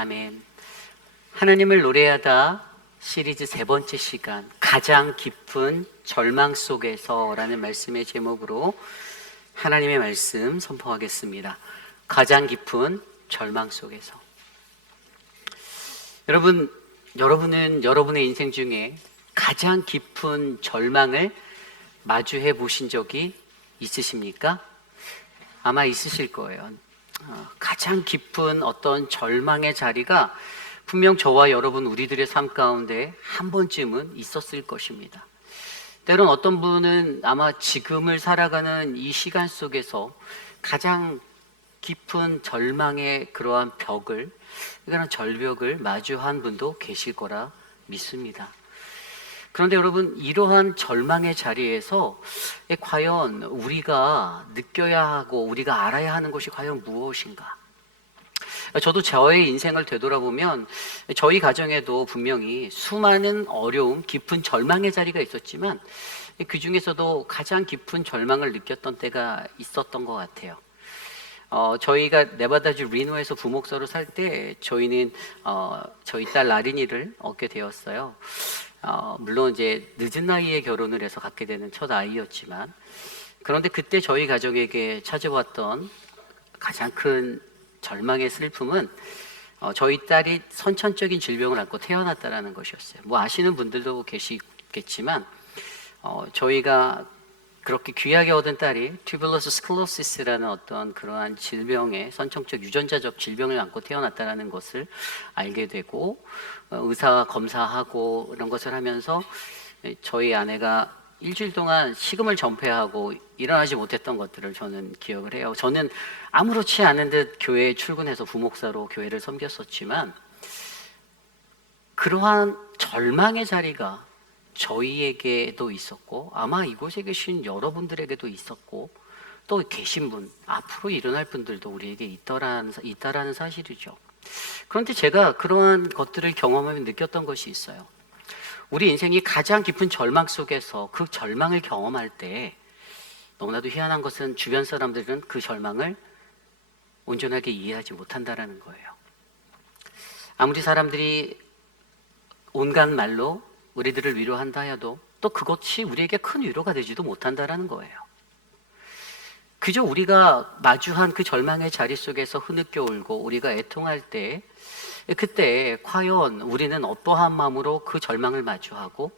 아멘. 하나님을 노래하다 시리즈 세 번째 시간, 가장 깊은 절망 속에서라는 말씀의 제목으로 하나님의 말씀 선포하겠습니다. 가장 깊은 절망 속에서. 여러분은 여러분의 인생 중에 가장 깊은 절망을 마주해 보신 적이 있으십니까? 아마 있으실 거예요. 가장 깊은 어떤 절망의 자리가 분명 저와 여러분 우리들의 삶 가운데 한 번쯤은 있었을 것입니다. 때론 어떤 분은 아마 지금을 살아가는 이 시간 속에서 가장 깊은 절망의 그러한 벽을, 그러한 절벽을 마주한 분도 계실 거라 믿습니다. 그런데 여러분, 이러한 절망의 자리에서 과연 우리가 느껴야 하고 우리가 알아야 하는 것이 과연 무엇인가? 저도 저의 인생을 되돌아보면 저희 가정에도 분명히 수많은 어려움, 깊은 절망의 자리가 있었지만 그 중에서도 가장 깊은 절망을 느꼈던 때가 있었던 것 같아요. 저희가 네바다주 리노에서 부목사로 살 때 저희는 저희 딸 라린이를 얻게 되었어요. 물론 이제 늦은 나이에 결혼을 해서 갖게 되는 첫 아이였지만, 그런데 그때 저희 가족에게 찾아왔던 가장 큰 절망의 슬픔은 저희 딸이 선천적인 질병을 앓고 태어났다라는 것이었어요. 뭐 아시는 분들도 계시겠지만 저희가 그렇게 귀하게 얻은 딸이 튜뷸러스 스클로시스라는 어떤 그러한 질병의 선천적 유전자적 질병을 앓고 태어났다라는 것을 알게 되고, 의사 검사하고 이런 것을 하면서 저희 아내가 일주일 동안 식음을 전폐하고 일어나지 못했던 것들을 저는 기억을 해요. 저는 아무렇지 않은 듯 교회에 출근해서 부목사로 교회를 섬겼었지만, 그러한 절망의 자리가 저희에게도 있었고 아마 이곳에 계신 여러분들에게도 있었고 또 계신 분, 앞으로 일어날 분들도 우리에게 있다라는 사실이죠. 그런데 제가 그러한 것들을 경험하며 느꼈던 것이 있어요. 우리 인생이 가장 깊은 절망 속에서 그 절망을 경험할 때 너무나도 희한한 것은 주변 사람들은 그 절망을 온전하게 이해하지 못한다라는 거예요. 아무리 사람들이 온갖 말로 우리들을 위로한다 해도 또 그것이 우리에게 큰 위로가 되지도 못한다라는 거예요. 그저 우리가 마주한 그 절망의 자리 속에서 흐느껴 울고 우리가 애통할 때, 그때 과연 우리는 어떠한 마음으로 그 절망을 마주하고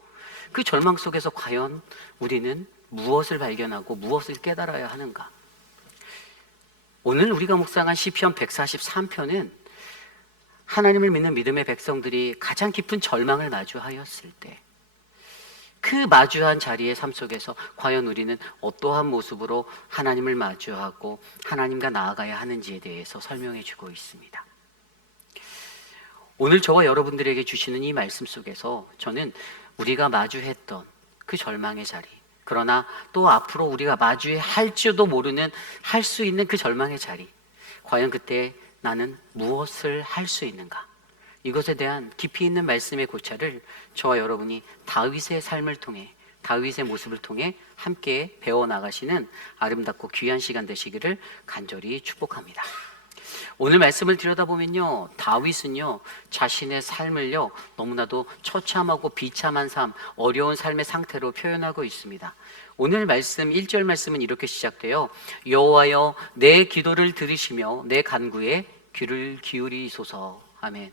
그 절망 속에서 과연 우리는 무엇을 발견하고 무엇을 깨달아야 하는가? 오늘 우리가 묵상한 시편 143편은 하나님을 믿는 믿음의 백성들이 가장 깊은 절망을 마주하였을 때 그 마주한 자리의 삶 속에서 과연 우리는 어떠한 모습으로 하나님을 마주하고 하나님과 나아가야 하는지에 대해서 설명해 주고 있습니다. 오늘 저와 여러분들에게 주시는 이 말씀 속에서 저는 우리가 마주했던 그 절망의 자리, 그러나 또 앞으로 우리가 마주해야 할지도 모르는, 할 수 있는 그 절망의 자리, 과연 그때 나는 무엇을 할 수 있는가? 이것에 대한 깊이 있는 말씀의 고찰을 저와 여러분이 다윗의 삶을 통해, 다윗의 모습을 통해 함께 배워나가시는 아름답고 귀한 시간 되시기를 간절히 축복합니다. 오늘 말씀을 들여다보면요, 다윗은요 자신의 삶을요 너무나도 처참하고 비참한 삶, 어려운 삶의 상태로 표현하고 있습니다. 오늘 말씀 1절 말씀은 이렇게 시작돼요. 여호와여 내 기도를 들으시며 내 간구에 귀를 기울이소서. 아멘.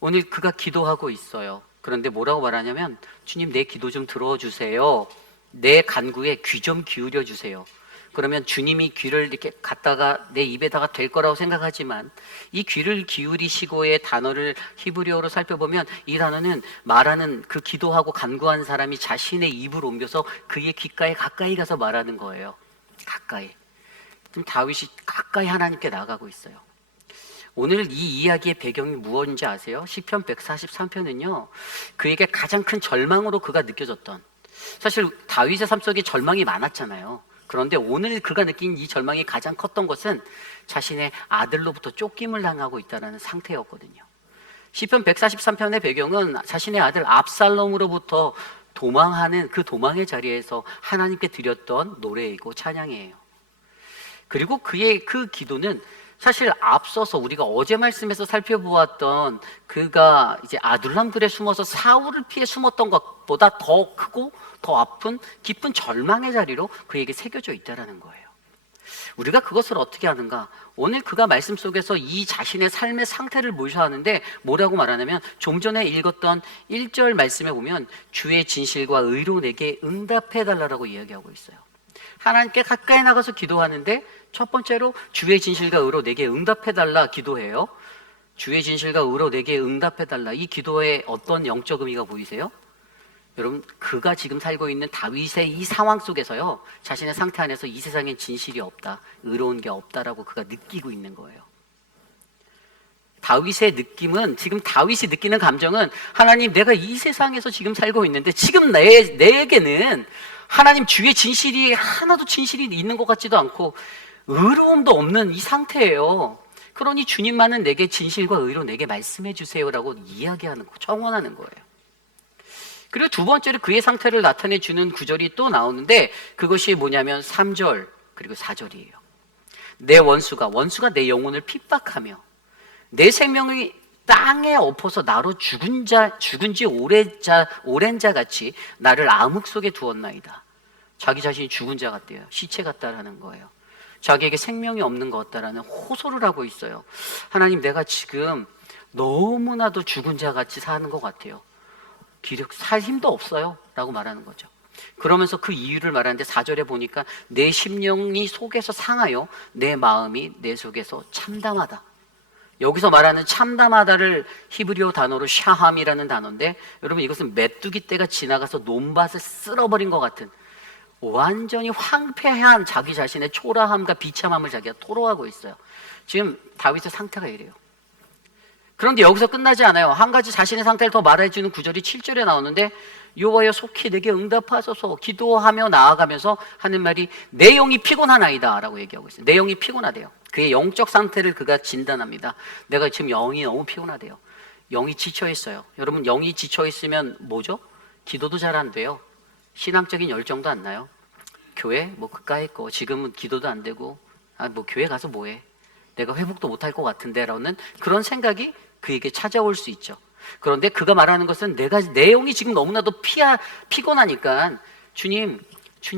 오늘 그가 기도하고 있어요. 그런데 뭐라고 말하냐면, 주님 내 기도 좀 들어주세요. 내 간구에 귀 좀 기울여 주세요. 그러면 주님이 귀를 이렇게 갖다가 내 입에다가 댈 거라고 생각하지만, 이 귀를 기울이시고의 단어를 히브리어로 살펴보면 이 단어는 말하는, 그 기도하고 간구한 사람이 자신의 입을 옮겨서 그의 귓가에 가까이 가서 말하는 거예요. 가까이. 그럼 다윗이 가까이 하나님께 나가고 있어요. 오늘 이 이야기의 배경이 무엇인지 아세요? 시편 143편은요 그에게 가장 큰 절망으로 그가 느껴졌던, 사실 다윗의 삶 속에 절망이 많았잖아요. 그런데 오늘 그가 느낀 이 절망이 가장 컸던 것은 자신의 아들로부터 쫓김을 당하고 있다는 상태였거든요. 시편 143편의 배경은 자신의 아들 압살롬으로부터 도망하는 그 도망의 자리에서 하나님께 드렸던 노래이고 찬양이에요. 그리고 그의 그 기도는 사실 앞서서 우리가 어제 말씀에서 살펴보았던 그가 이제 아둘람굴에 숨어서 사울을 피해 숨었던 것보다 더 크고 더 아픈 깊은 절망의 자리로 그에게 새겨져 있다는 거예요. 우리가 그것을 어떻게 하는가? 오늘 그가 말씀 속에서 이 자신의 삶의 상태를 묘사하는데 뭐라고 말하냐면, 좀 전에 읽었던 1절 말씀에 보면 주의 진실과 의로 내게 응답해달라고 이야기하고 있어요. 하나님께 가까이 나가서 기도하는데 첫 번째로 주의 진실과 의로 내게 응답해달라 기도해요. 주의 진실과 의로 내게 응답해달라, 이 기도에 어떤 영적 의미가 보이세요? 여러분, 그가 지금 살고 있는 다윗의 이 상황 속에서요, 자신의 상태 안에서 이 세상엔 진실이 없다, 의로운 게 없다라고 그가 느끼고 있는 거예요. 다윗의 느낌은, 지금 다윗이 느끼는 감정은, 하나님, 내가 이 세상에서 지금 살고 있는데 지금 내게는 하나님 주의 진실이 하나도 진실이 있는 것 같지도 않고 의로움도 없는 이 상태예요. 그러니 주님만은 내게 진실과 의로 내게 말씀해 주세요라고 이야기하는 거, 청원하는 거예요. 그리고 두 번째로 그의 상태를 나타내 주는 구절이 또 나오는데, 그것이 뭐냐면 3절 그리고 4절이에요. 내 원수가 내 영혼을 핍박하며 내 생명이 땅에 엎어서 나로 죽은 지 오랜 자 같이 나를 암흑 속에 두었나이다. 자기 자신이 죽은 자 같대요. 시체 같다라는 거예요. 자기에게 생명이 없는 것 같다라는 호소를 하고 있어요. 하나님, 내가 지금 너무나도 죽은 자 같이 사는 것 같아요. 살 힘도 없어요 라고 말하는 거죠. 그러면서 그 이유를 말하는데 4절에 보니까 내 심령이 속에서 상하여 내 마음이 내 속에서 참담하다. 여기서 말하는 참담하다를 히브리어 단어로 샤함이라는 단어인데, 여러분, 이것은 메뚜기 떼가 지나가서 논밭을 쓸어버린 것 같은 완전히 황폐한 자기 자신의 초라함과 비참함을 자기가 토로하고 있어요. 지금 다윗의 상태가 이래요. 그런데 여기서 끝나지 않아요. 한 가지 자신의 상태를 더 말해주는 구절이 7절에 나오는데, 여호와여 속히 내게 응답하소서 기도하며 나아가면서 하는 말이 내 영이 피곤하나이다 라고 얘기하고 있어요. 내 영이 피곤하대요. 그의 영적 상태를 그가 진단합니다. 내가 지금 영이 너무 피곤하대요. 영이 지쳐있어요. 여러분, 영이 지쳐있으면 뭐죠? 기도도 잘 안 돼요. 신앙적인 열정도 안 나요. 교회 뭐 그까 했고 지금은 기도도 안 되고, 뭐 교회 가서 뭐해, 내가 회복도 못할 것 같은데 라는 그런 생각이 그에게 찾아올 수 있죠. 그런데 그가 말하는 것은 내 영이 지금 너무나도 피곤하니까 주님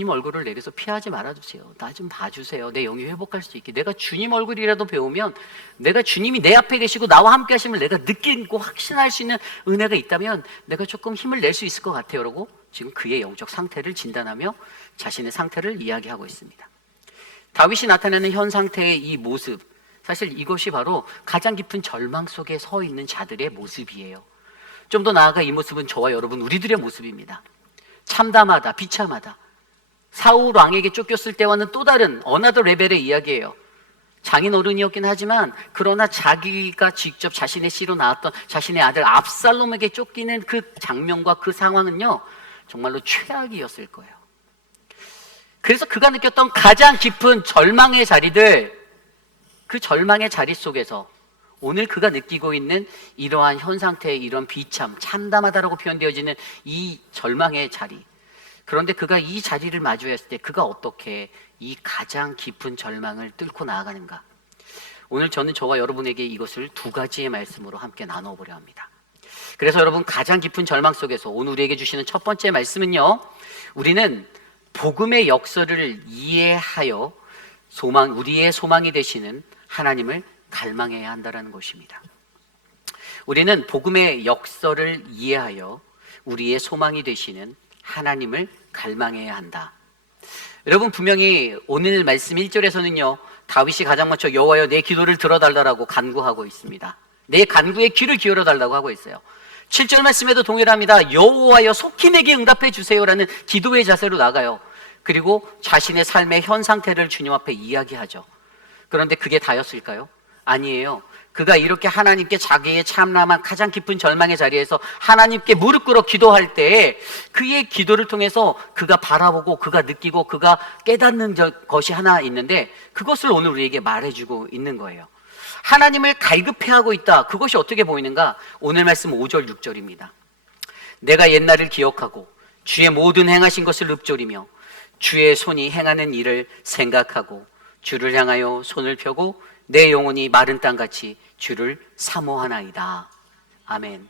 얼굴을 내려서 피하지 말아주세요. 나 좀 봐주세요. 내 영이 회복할 수 있게. 내가 주님 얼굴이라도 배우면, 내가 주님이 내 앞에 계시고 나와 함께 하심을 내가 느끼고 확신할 수 있는 은혜가 있다면 내가 조금 힘을 낼 수 있을 것 같아요 라고 지금 그의 영적 상태를 진단하며 자신의 상태를 이야기하고 있습니다. 다윗이 나타내는 현 상태의 이 모습, 사실 이것이 바로 가장 깊은 절망 속에 서 있는 자들의 모습이에요. 좀 더 나아가 이 모습은 저와 여러분, 우리들의 모습입니다. 참담하다, 비참하다. 사울 왕에게 쫓겼을 때와는 또 다른 어나더 레벨의 이야기예요. 장인어른이었긴 하지만 그러나 자기가 직접 자신의 씨로 낳았던 자신의 아들 압살롬에게 쫓기는 그 장면과 그 상황은요, 정말로 최악이었을 거예요. 그래서 그가 느꼈던 가장 깊은 절망의 자리들, 그 절망의 자리 속에서 오늘 그가 느끼고 있는 이러한 현 상태의 이런 비참, 참담하다라고 표현되어지는 이 절망의 자리, 그런데 그가 이 자리를 마주했을 때 그가 어떻게 이 가장 깊은 절망을 뚫고 나아가는가? 오늘 저는 저와 여러분에게 이것을 두 가지의 말씀으로 함께 나눠보려 합니다. 그래서 여러분, 가장 깊은 절망 속에서 오늘 우리에게 주시는 첫 번째 말씀은요, 우리는 복음의 역사를 이해하여 우리의 소망이 되시는 하나님을 갈망해야 한다는 것입니다. 우리는 복음의 역사를 이해하여 우리의 소망이 되시는 하나님을 갈망해야 한다. 여러분, 분명히 오늘 말씀 1절에서는요, 다윗이 가장 먼저 여호와여 내 기도를 들어달라고 간구하고 있습니다. 내 간구에 귀를 기울여달라고 하고 있어요. 7절 말씀에도 동일합니다. 여호와여 속히 내게 응답해 주세요라는 기도의 자세로 나가요. 그리고 자신의 삶의 현 상태를 주님 앞에 이야기하죠. 그런데 그게 다였을까요? 아니에요. 그가 이렇게 하나님께 자기의 참담한 가장 깊은 절망의 자리에서 하나님께 무릎 꿇어 기도할 때 그의 기도를 통해서 그가 바라보고 그가 느끼고 그가 깨닫는 것이 하나 있는데, 그것을 오늘 우리에게 말해주고 있는 거예요. 하나님을 갈급해하고 있다. 그것이 어떻게 보이는가? 오늘 말씀 5절 6절입니다. 내가 옛날을 기억하고 주의 모든 행하신 것을 읊조리며 주의 손이 행하는 일을 생각하고 주를 향하여 손을 펴고 내 영혼이 마른 땅같이 주를 사모하나이다. 아멘.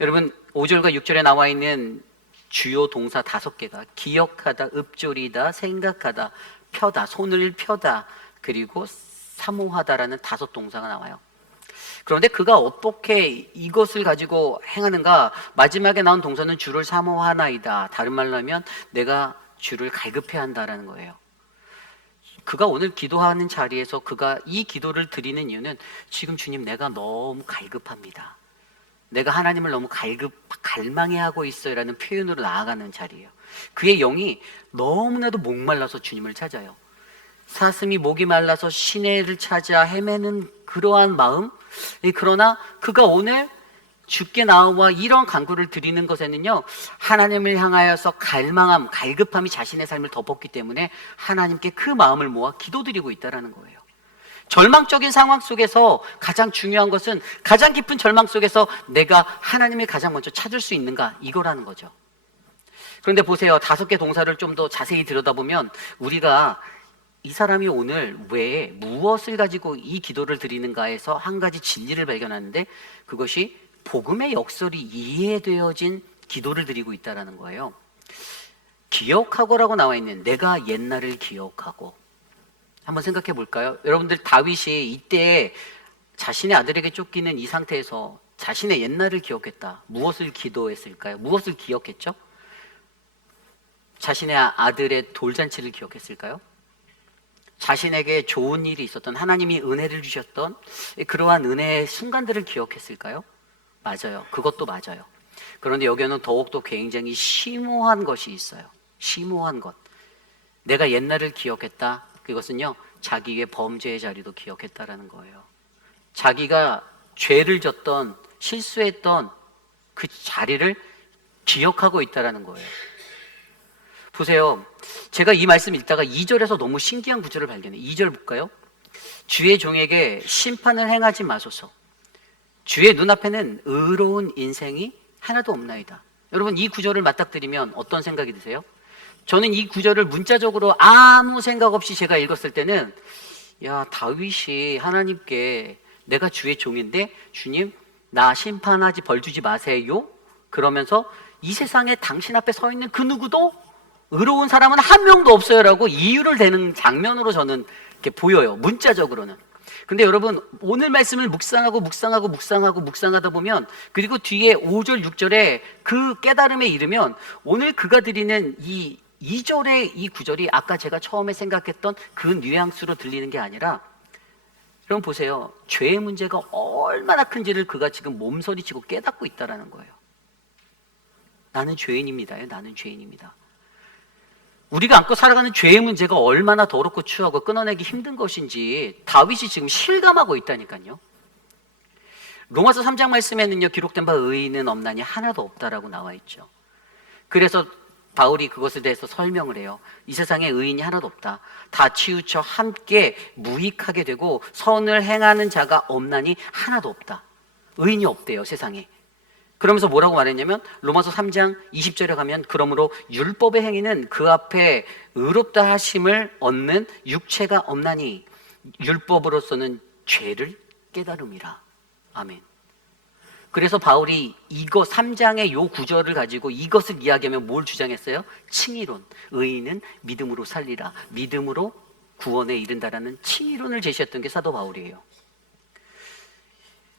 여러분 5절과 6절에 나와 있는 주요 동사 5개가 기억하다, 읊조리다, 생각하다, 펴다, 손을 펴다, 그리고 사모하다라는 5동사가 나와요. 그런데 그가 어떻게 이것을 가지고 행하는가? 마지막에 나온 동사는 주를 사모하나이다. 다른 말로 하면 내가 주를 갈급해 한다라는 거예요. 그가 오늘 기도하는 자리에서 그가 이 기도를 드리는 이유는 지금 주님 내가 너무 갈급합니다. 내가 하나님을 너무 갈망해하고 있어요 라는 표현으로 나아가는 자리예요. 그의 영이 너무나도 목말라서 주님을 찾아요. 사슴이 목이 말라서 시내를 찾아 헤매는 그러한 마음. 그러나 그가 오늘 주께 나와 이런 간구를 드리는 것에는요, 하나님을 향하여서 갈망함, 갈급함이 자신의 삶을 덮었기 때문에 하나님께 그 마음을 모아 기도드리고 있다는 거예요. 절망적인 상황 속에서 가장 중요한 것은 가장 깊은 절망 속에서 내가 하나님을 가장 먼저 찾을 수 있는가, 이거라는 거죠. 그런데 보세요. 5개 동사를 좀 더 자세히 들여다보면 우리가 이 사람이 오늘 왜 무엇을 가지고 이 기도를 드리는가에서 한 가지 진리를 발견하는데, 그것이 복음의 역설이 이해되어진 기도를 드리고 있다는 거예요. 기억하고라고 나와 있는 내가 옛날을 기억하고, 한번 생각해 볼까요? 여러분들 다윗이 이때 자신의 아들에게 쫓기는 이 상태에서 자신의 옛날을 기억했다. 무엇을 기도했을까요? 무엇을 기억했죠? 자신의 아들의 돌잔치를 기억했을까요? 자신에게 좋은 일이 있었던, 하나님이 은혜를 주셨던 그러한 은혜의 순간들을 기억했을까요? 맞아요. 그것도 맞아요. 그런데 여기에는 더욱더 굉장히 심오한 것이 있어요. 심오한 것. 내가 옛날을 기억했다. 그것은요, 자기의 범죄의 자리도 기억했다라는 거예요. 자기가 죄를 졌던, 실수했던 그 자리를 기억하고 있다라는 거예요. 보세요. 제가 이 말씀 읽다가 2절에서 너무 신기한 구절을 발견해요. 2절 볼까요? 주의 종에게 심판을 행하지 마소서. 주의 눈앞에는 의로운 인생이 하나도 없나이다. 여러분, 이 구절을 맞닥뜨리면 어떤 생각이 드세요? 저는 이 구절을 문자적으로 아무 생각 없이 제가 읽었을 때는, 야, 다윗이 하나님께 내가 주의 종인데 주님 나 심판하지 벌 주지 마세요 그러면서 이 세상에 당신 앞에 서 있는 그 누구도 의로운 사람은 한 명도 없어요 라고 이유를 대는 장면으로 저는 이렇게 보여요, 문자적으로는. 근데 여러분, 오늘 말씀을 묵상하다 보면, 그리고 뒤에 5절 6절에 그 깨달음에 이르면 오늘 그가 드리는 이 2절의 이 구절이 아까 제가 처음에 생각했던 그 뉘앙스로 들리는 게 아니라, 여러분 보세요. 죄의 문제가 얼마나 큰지를 그가 지금 몸서리치고 깨닫고 있다는 거예요. 나는 죄인입니다요. 나는 죄인입니다. 우리가 안고 살아가는 죄의 문제가 얼마나 더럽고 추하고 끊어내기 힘든 것인지 다윗이 지금 실감하고 있다니까요. 로마서 3장 말씀에는요, 기록된 바 의인은 없나니 하나도 없다라고 나와 있죠. 그래서 바울이 그것에 대해서 설명을 해요. 이 세상에 의인이 하나도 없다. 다 치우쳐 함께 무익하게 되고 선을 행하는 자가 없나니 하나도 없다. 의인이 없대요, 세상에. 그러면서 뭐라고 말했냐면, 로마서 3장 20절에 가면, 그러므로 율법의 행위는 그 앞에 의롭다 하심을 얻는 육체가 없나니 율법으로서는 죄를 깨달음이라. 아멘. 그래서 바울이 이거 3장의 요 구절을 가지고 이것을 이야기하면 뭘 주장했어요? 칭의론. 의인은 믿음으로 살리라. 믿음으로 구원에 이른다라는 칭의론을 제시했던 게 사도 바울이에요.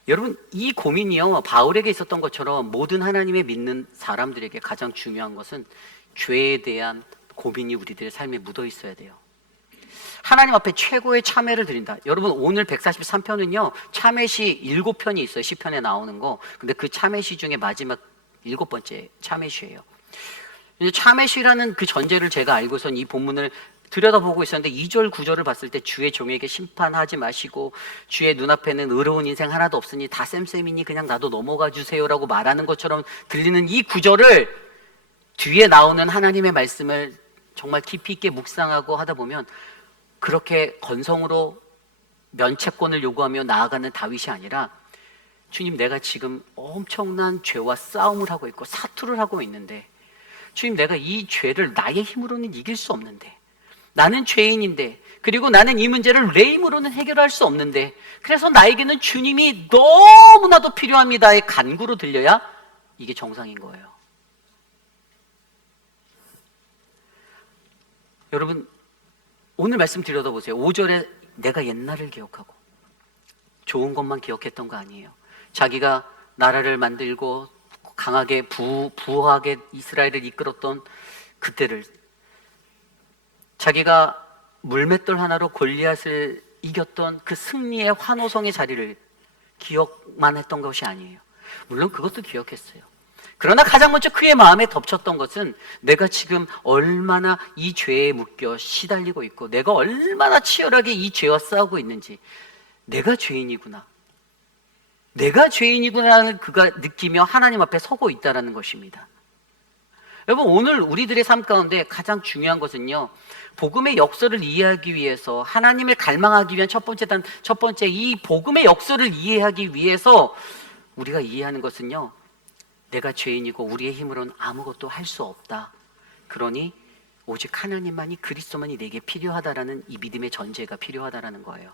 여러분, 이 고민이요, 바울에게 있었던 것처럼 모든 하나님의 믿는 사람들에게 가장 중요한 것은 죄에 대한 고민이 우리들의 삶에 묻어 있어야 돼요. 하나님 앞에 최고의 참회를 드린다. 여러분, 오늘 143편은요 참회시 7편이 있어요. 시편에 나오는 거. 근데 그 참회시 중에 마지막 7번째 참회시예요. 참회시라는 그 전제를 제가 알고선 이 본문을 들여다보고 있었는데, 2절 9절을 봤을 때 주의 종에게 심판하지 마시고 주의 눈앞에는 의로운 인생 하나도 없으니 다 쌤쌤이니 그냥 나도 넘어가 주세요라고 말하는 것처럼 들리는 이 구절을 뒤에 나오는 하나님의 말씀을 정말 깊이 있게 묵상하고 하다 보면, 그렇게 건성으로 면책권을 요구하며 나아가는 다윗이 아니라, 주님 내가 지금 엄청난 죄와 싸움을 하고 있고 사투를 하고 있는데, 주님 내가 이 죄를 나의 힘으로는 이길 수 없는데, 나는 죄인인데 그리고 나는 이 문제를 내 힘으로는 해결할 수 없는데, 그래서 나에게는 주님이 너무나도 필요합니다의 간구로 들려야 이게 정상인 거예요. 여러분, 오늘 말씀 들여다보세요. 5절에 내가 옛날을 기억하고, 좋은 것만 기억했던 거 아니에요. 자기가 나라를 만들고 강하게 부하게 이스라엘을 이끌었던 그때를, 자기가 물맷돌 하나로 골리앗을 이겼던 그 승리의 환호성의 자리를 기억만 했던 것이 아니에요. 물론 그것도 기억했어요. 그러나 가장 먼저 그의 마음에 덮쳤던 것은 내가 지금 얼마나 이 죄에 묶여 시달리고 있고, 내가 얼마나 치열하게 이 죄와 싸우고 있는지, 내가 죄인이구나, 내가 죄인이구나를 그가 느끼며 하나님 앞에 서고 있다는 것입니다. 여러분, 오늘 우리들의 삶 가운데 가장 중요한 것은요, 복음의 역설을 이해하기 위해서, 하나님을 갈망하기 위한 첫 번째 이 복음의 역설을 이해하기 위해서 우리가 이해하는 것은요, 내가 죄인이고 우리의 힘으로는 아무것도 할 수 없다. 그러니 오직 하나님만이, 그리스도만이 내게 필요하다라는 이 믿음의 전제가 필요하다라는 거예요.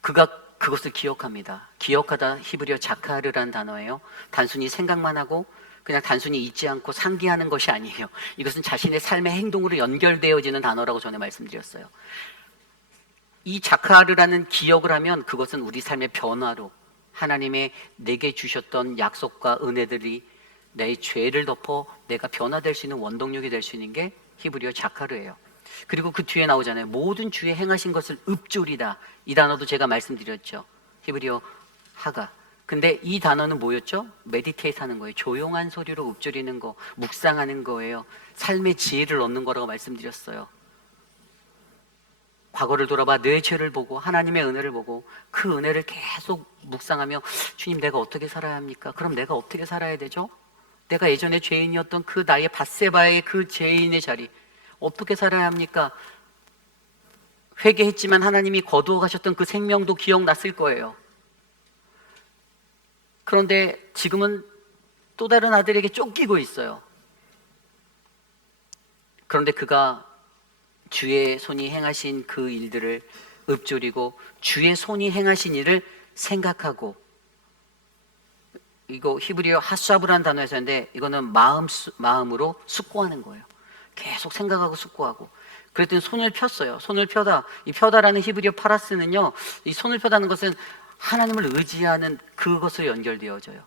그가 그것을 기억합니다. 기억하다, 히브리어 자카르라는 단어예요. 단순히 생각만 하고 그냥 단순히 잊지 않고 상기하는 것이 아니에요. 이것은 자신의 삶의 행동으로 연결되어지는 단어라고 전에 말씀드렸어요. 이 자카르라는 기억을 하면 그것은 우리 삶의 변화로, 하나님의 내게 주셨던 약속과 은혜들이 내 죄를 덮어 내가 변화될 수 있는 원동력이 될 수 있는 게 히브리어 자카르예요. 그리고 그 뒤에 나오잖아요. 모든 주에 행하신 것을 읊조리다. 이 단어도 제가 말씀드렸죠. 히브리어 하가. 근데 이 단어는 뭐였죠? 메디테이트 하는 거예요. 조용한 소리로 읊조리는 거, 묵상하는 거예요. 삶의 지혜를 얻는 거라고 말씀드렸어요. 과거를 돌아봐 내 죄를 보고 하나님의 은혜를 보고 그 은혜를 계속 묵상하며, 주님, 내가 어떻게 살아야 합니까? 그럼 내가 어떻게 살아야 되죠? 내가 예전에 죄인이었던 그 나의 밧세바의 그 죄인의 자리 어떻게 살아야 합니까? 회개했지만 하나님이 거두어 가셨던 그 생명도 기억났을 거예요. 그런데 지금은 또 다른 아들에게 쫓기고 있어요. 그런데 그가 주의 손이 행하신 그 일들을 읊조리고 주의 손이 행하신 일을 생각하고, 이거 히브리어 하샤브라는 단어에서 했는데 이거는 마음으로 숙고하는 거예요. 계속 생각하고 숙고하고. 그랬더니 손을 폈어요. 손을 펴다, 이 펴다라는 히브리어 파라스는요, 이 손을 펴다는 것은 하나님을 의지하는 그것으로 연결되어져요.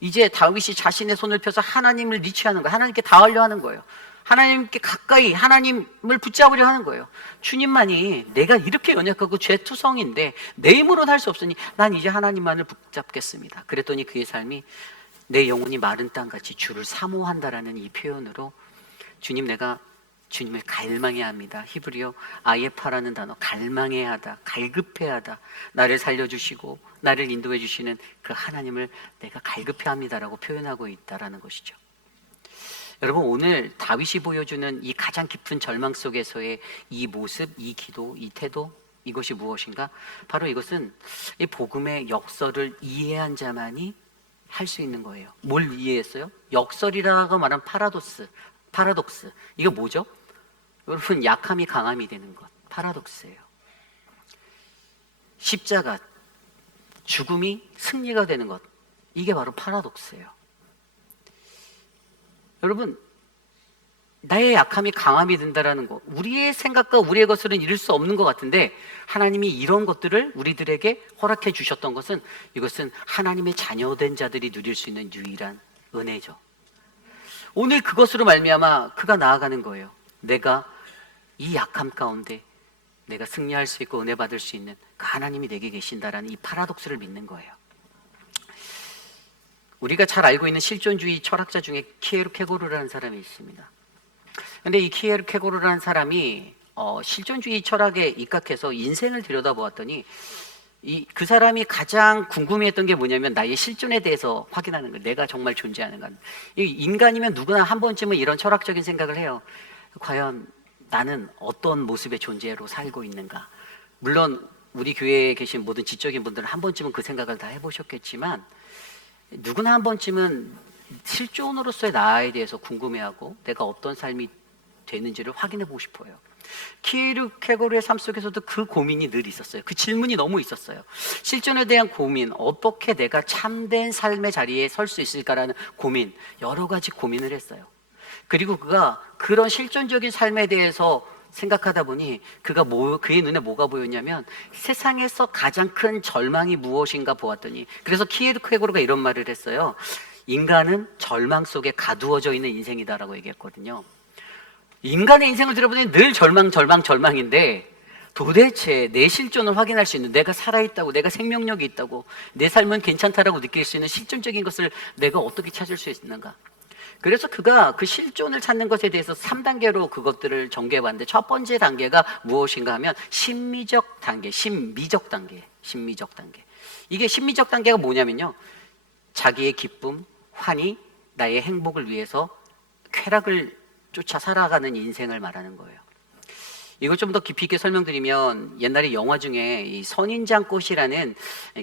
이제 다윗이 자신의 손을 펴서 하나님을 리치하는 거예요. 하나님께 닿으려 하는 거예요. 하나님께 가까이 하나님을 붙잡으려 하는 거예요. 주님만이, 내가 이렇게 연약하고 죄투성인데 내 힘으로는 할 수 없으니 난 이제 하나님만을 붙잡겠습니다. 그랬더니 그의 삶이 내 영혼이 마른 땅같이 주를 사모한다라는 이 표현으로, 주님, 내가 주님을 갈망해야 합니다. 히브리어 아예파라는 단어, 갈망해야 하다, 갈급해야 하다. 나를 살려주시고 나를 인도해 주시는 그 하나님을 내가 갈급해야 합니다라고 표현하고 있다라는 것이죠. 여러분, 오늘 다윗이 보여주는 이 가장 깊은 절망 속에서의 이 모습, 이 기도, 이 태도, 이것이 무엇인가? 바로 이것은 이 복음의 역설을 이해한 자만이 할 수 있는 거예요. 뭘 이해했어요? 역설이라고 말하는 파라독스. 이거 뭐죠? 여러분, 약함이 강함이 되는 것, 파라독스예요. 십자가, 죽음이 승리가 되는 것, 이게 바로 파라독스예요. 여러분, 나의 약함이 강함이 된다라는 것, 우리의 생각과 우리의 것으로는 이룰 수 없는 것 같은데 하나님이 이런 것들을 우리들에게 허락해 주셨던 것은, 이것은 하나님의 자녀된 자들이 누릴 수 있는 유일한 은혜죠. 오늘 그것으로 말미암아 그가 나아가는 거예요. 내가 이 약함 가운데 내가 승리할 수 있고 은혜 받을 수 있는 그 하나님이 내게 계신다라는 이 파라독스를 믿는 거예요. 우리가 잘 알고 있는 실존주의 철학자 중에 키에르케고르라는 사람이 있습니다. 근데 이 키에르케고르라는 사람이 실존주의 철학에 입각해서 인생을 들여다보았더니 그 사람이 가장 궁금해했던 게 뭐냐면 나의 실존에 대해서 확인하는 거예요. 내가 정말 존재하는가. 인간이면 누구나 한 번쯤은 이런 철학적인 생각을 해요. 과연 나는 어떤 모습의 존재로 살고 있는가. 물론 우리 교회에 계신 모든 지적인 분들은 한 번쯤은 그 생각을 다 해보셨겠지만, 누구나 한 번쯤은 실존으로서의 나에 대해서 궁금해하고 내가 어떤 삶이 되는지를 확인해 보고 싶어요. 키에르케고르의 삶 속에서도 그 고민이 늘 있었어요. 그 질문이 너무 있었어요. 실존에 대한 고민, 어떻게 내가 참된 삶의 자리에 설 수 있을까라는 고민, 여러 가지 고민을 했어요. 그리고 그가 그런 실존적인 삶에 대해서 생각하다 보니 그의 눈에 뭐가 보였냐면 세상에서 가장 큰 절망이 무엇인가 보았더니, 그래서 키에르케고르가 이런 말을 했어요. 인간은 절망 속에 가두어져 있는 인생이다라고 얘기했거든요. 인간의 인생을 들어보니 늘 절망인데, 도대체 내 실존을 확인할 수 있는, 내가 살아있다고, 내가 생명력이 있다고, 내 삶은 괜찮다라고 느낄 수 있는 실존적인 것을 내가 어떻게 찾을 수 있는가? 그래서 그가 그 실존을 찾는 것에 대해서 3단계로 그것들을 전개해봤는데, 첫 번째 단계가 무엇인가 하면 심미적 단계. 이게 심미적 단계가 뭐냐면요, 자기의 기쁨, 환희, 나의 행복을 위해서 쾌락을 쫓아 살아가는 인생을 말하는 거예요. 이걸 좀 더 깊이 있게 설명드리면, 옛날에 영화 중에 이 선인장꽃이라는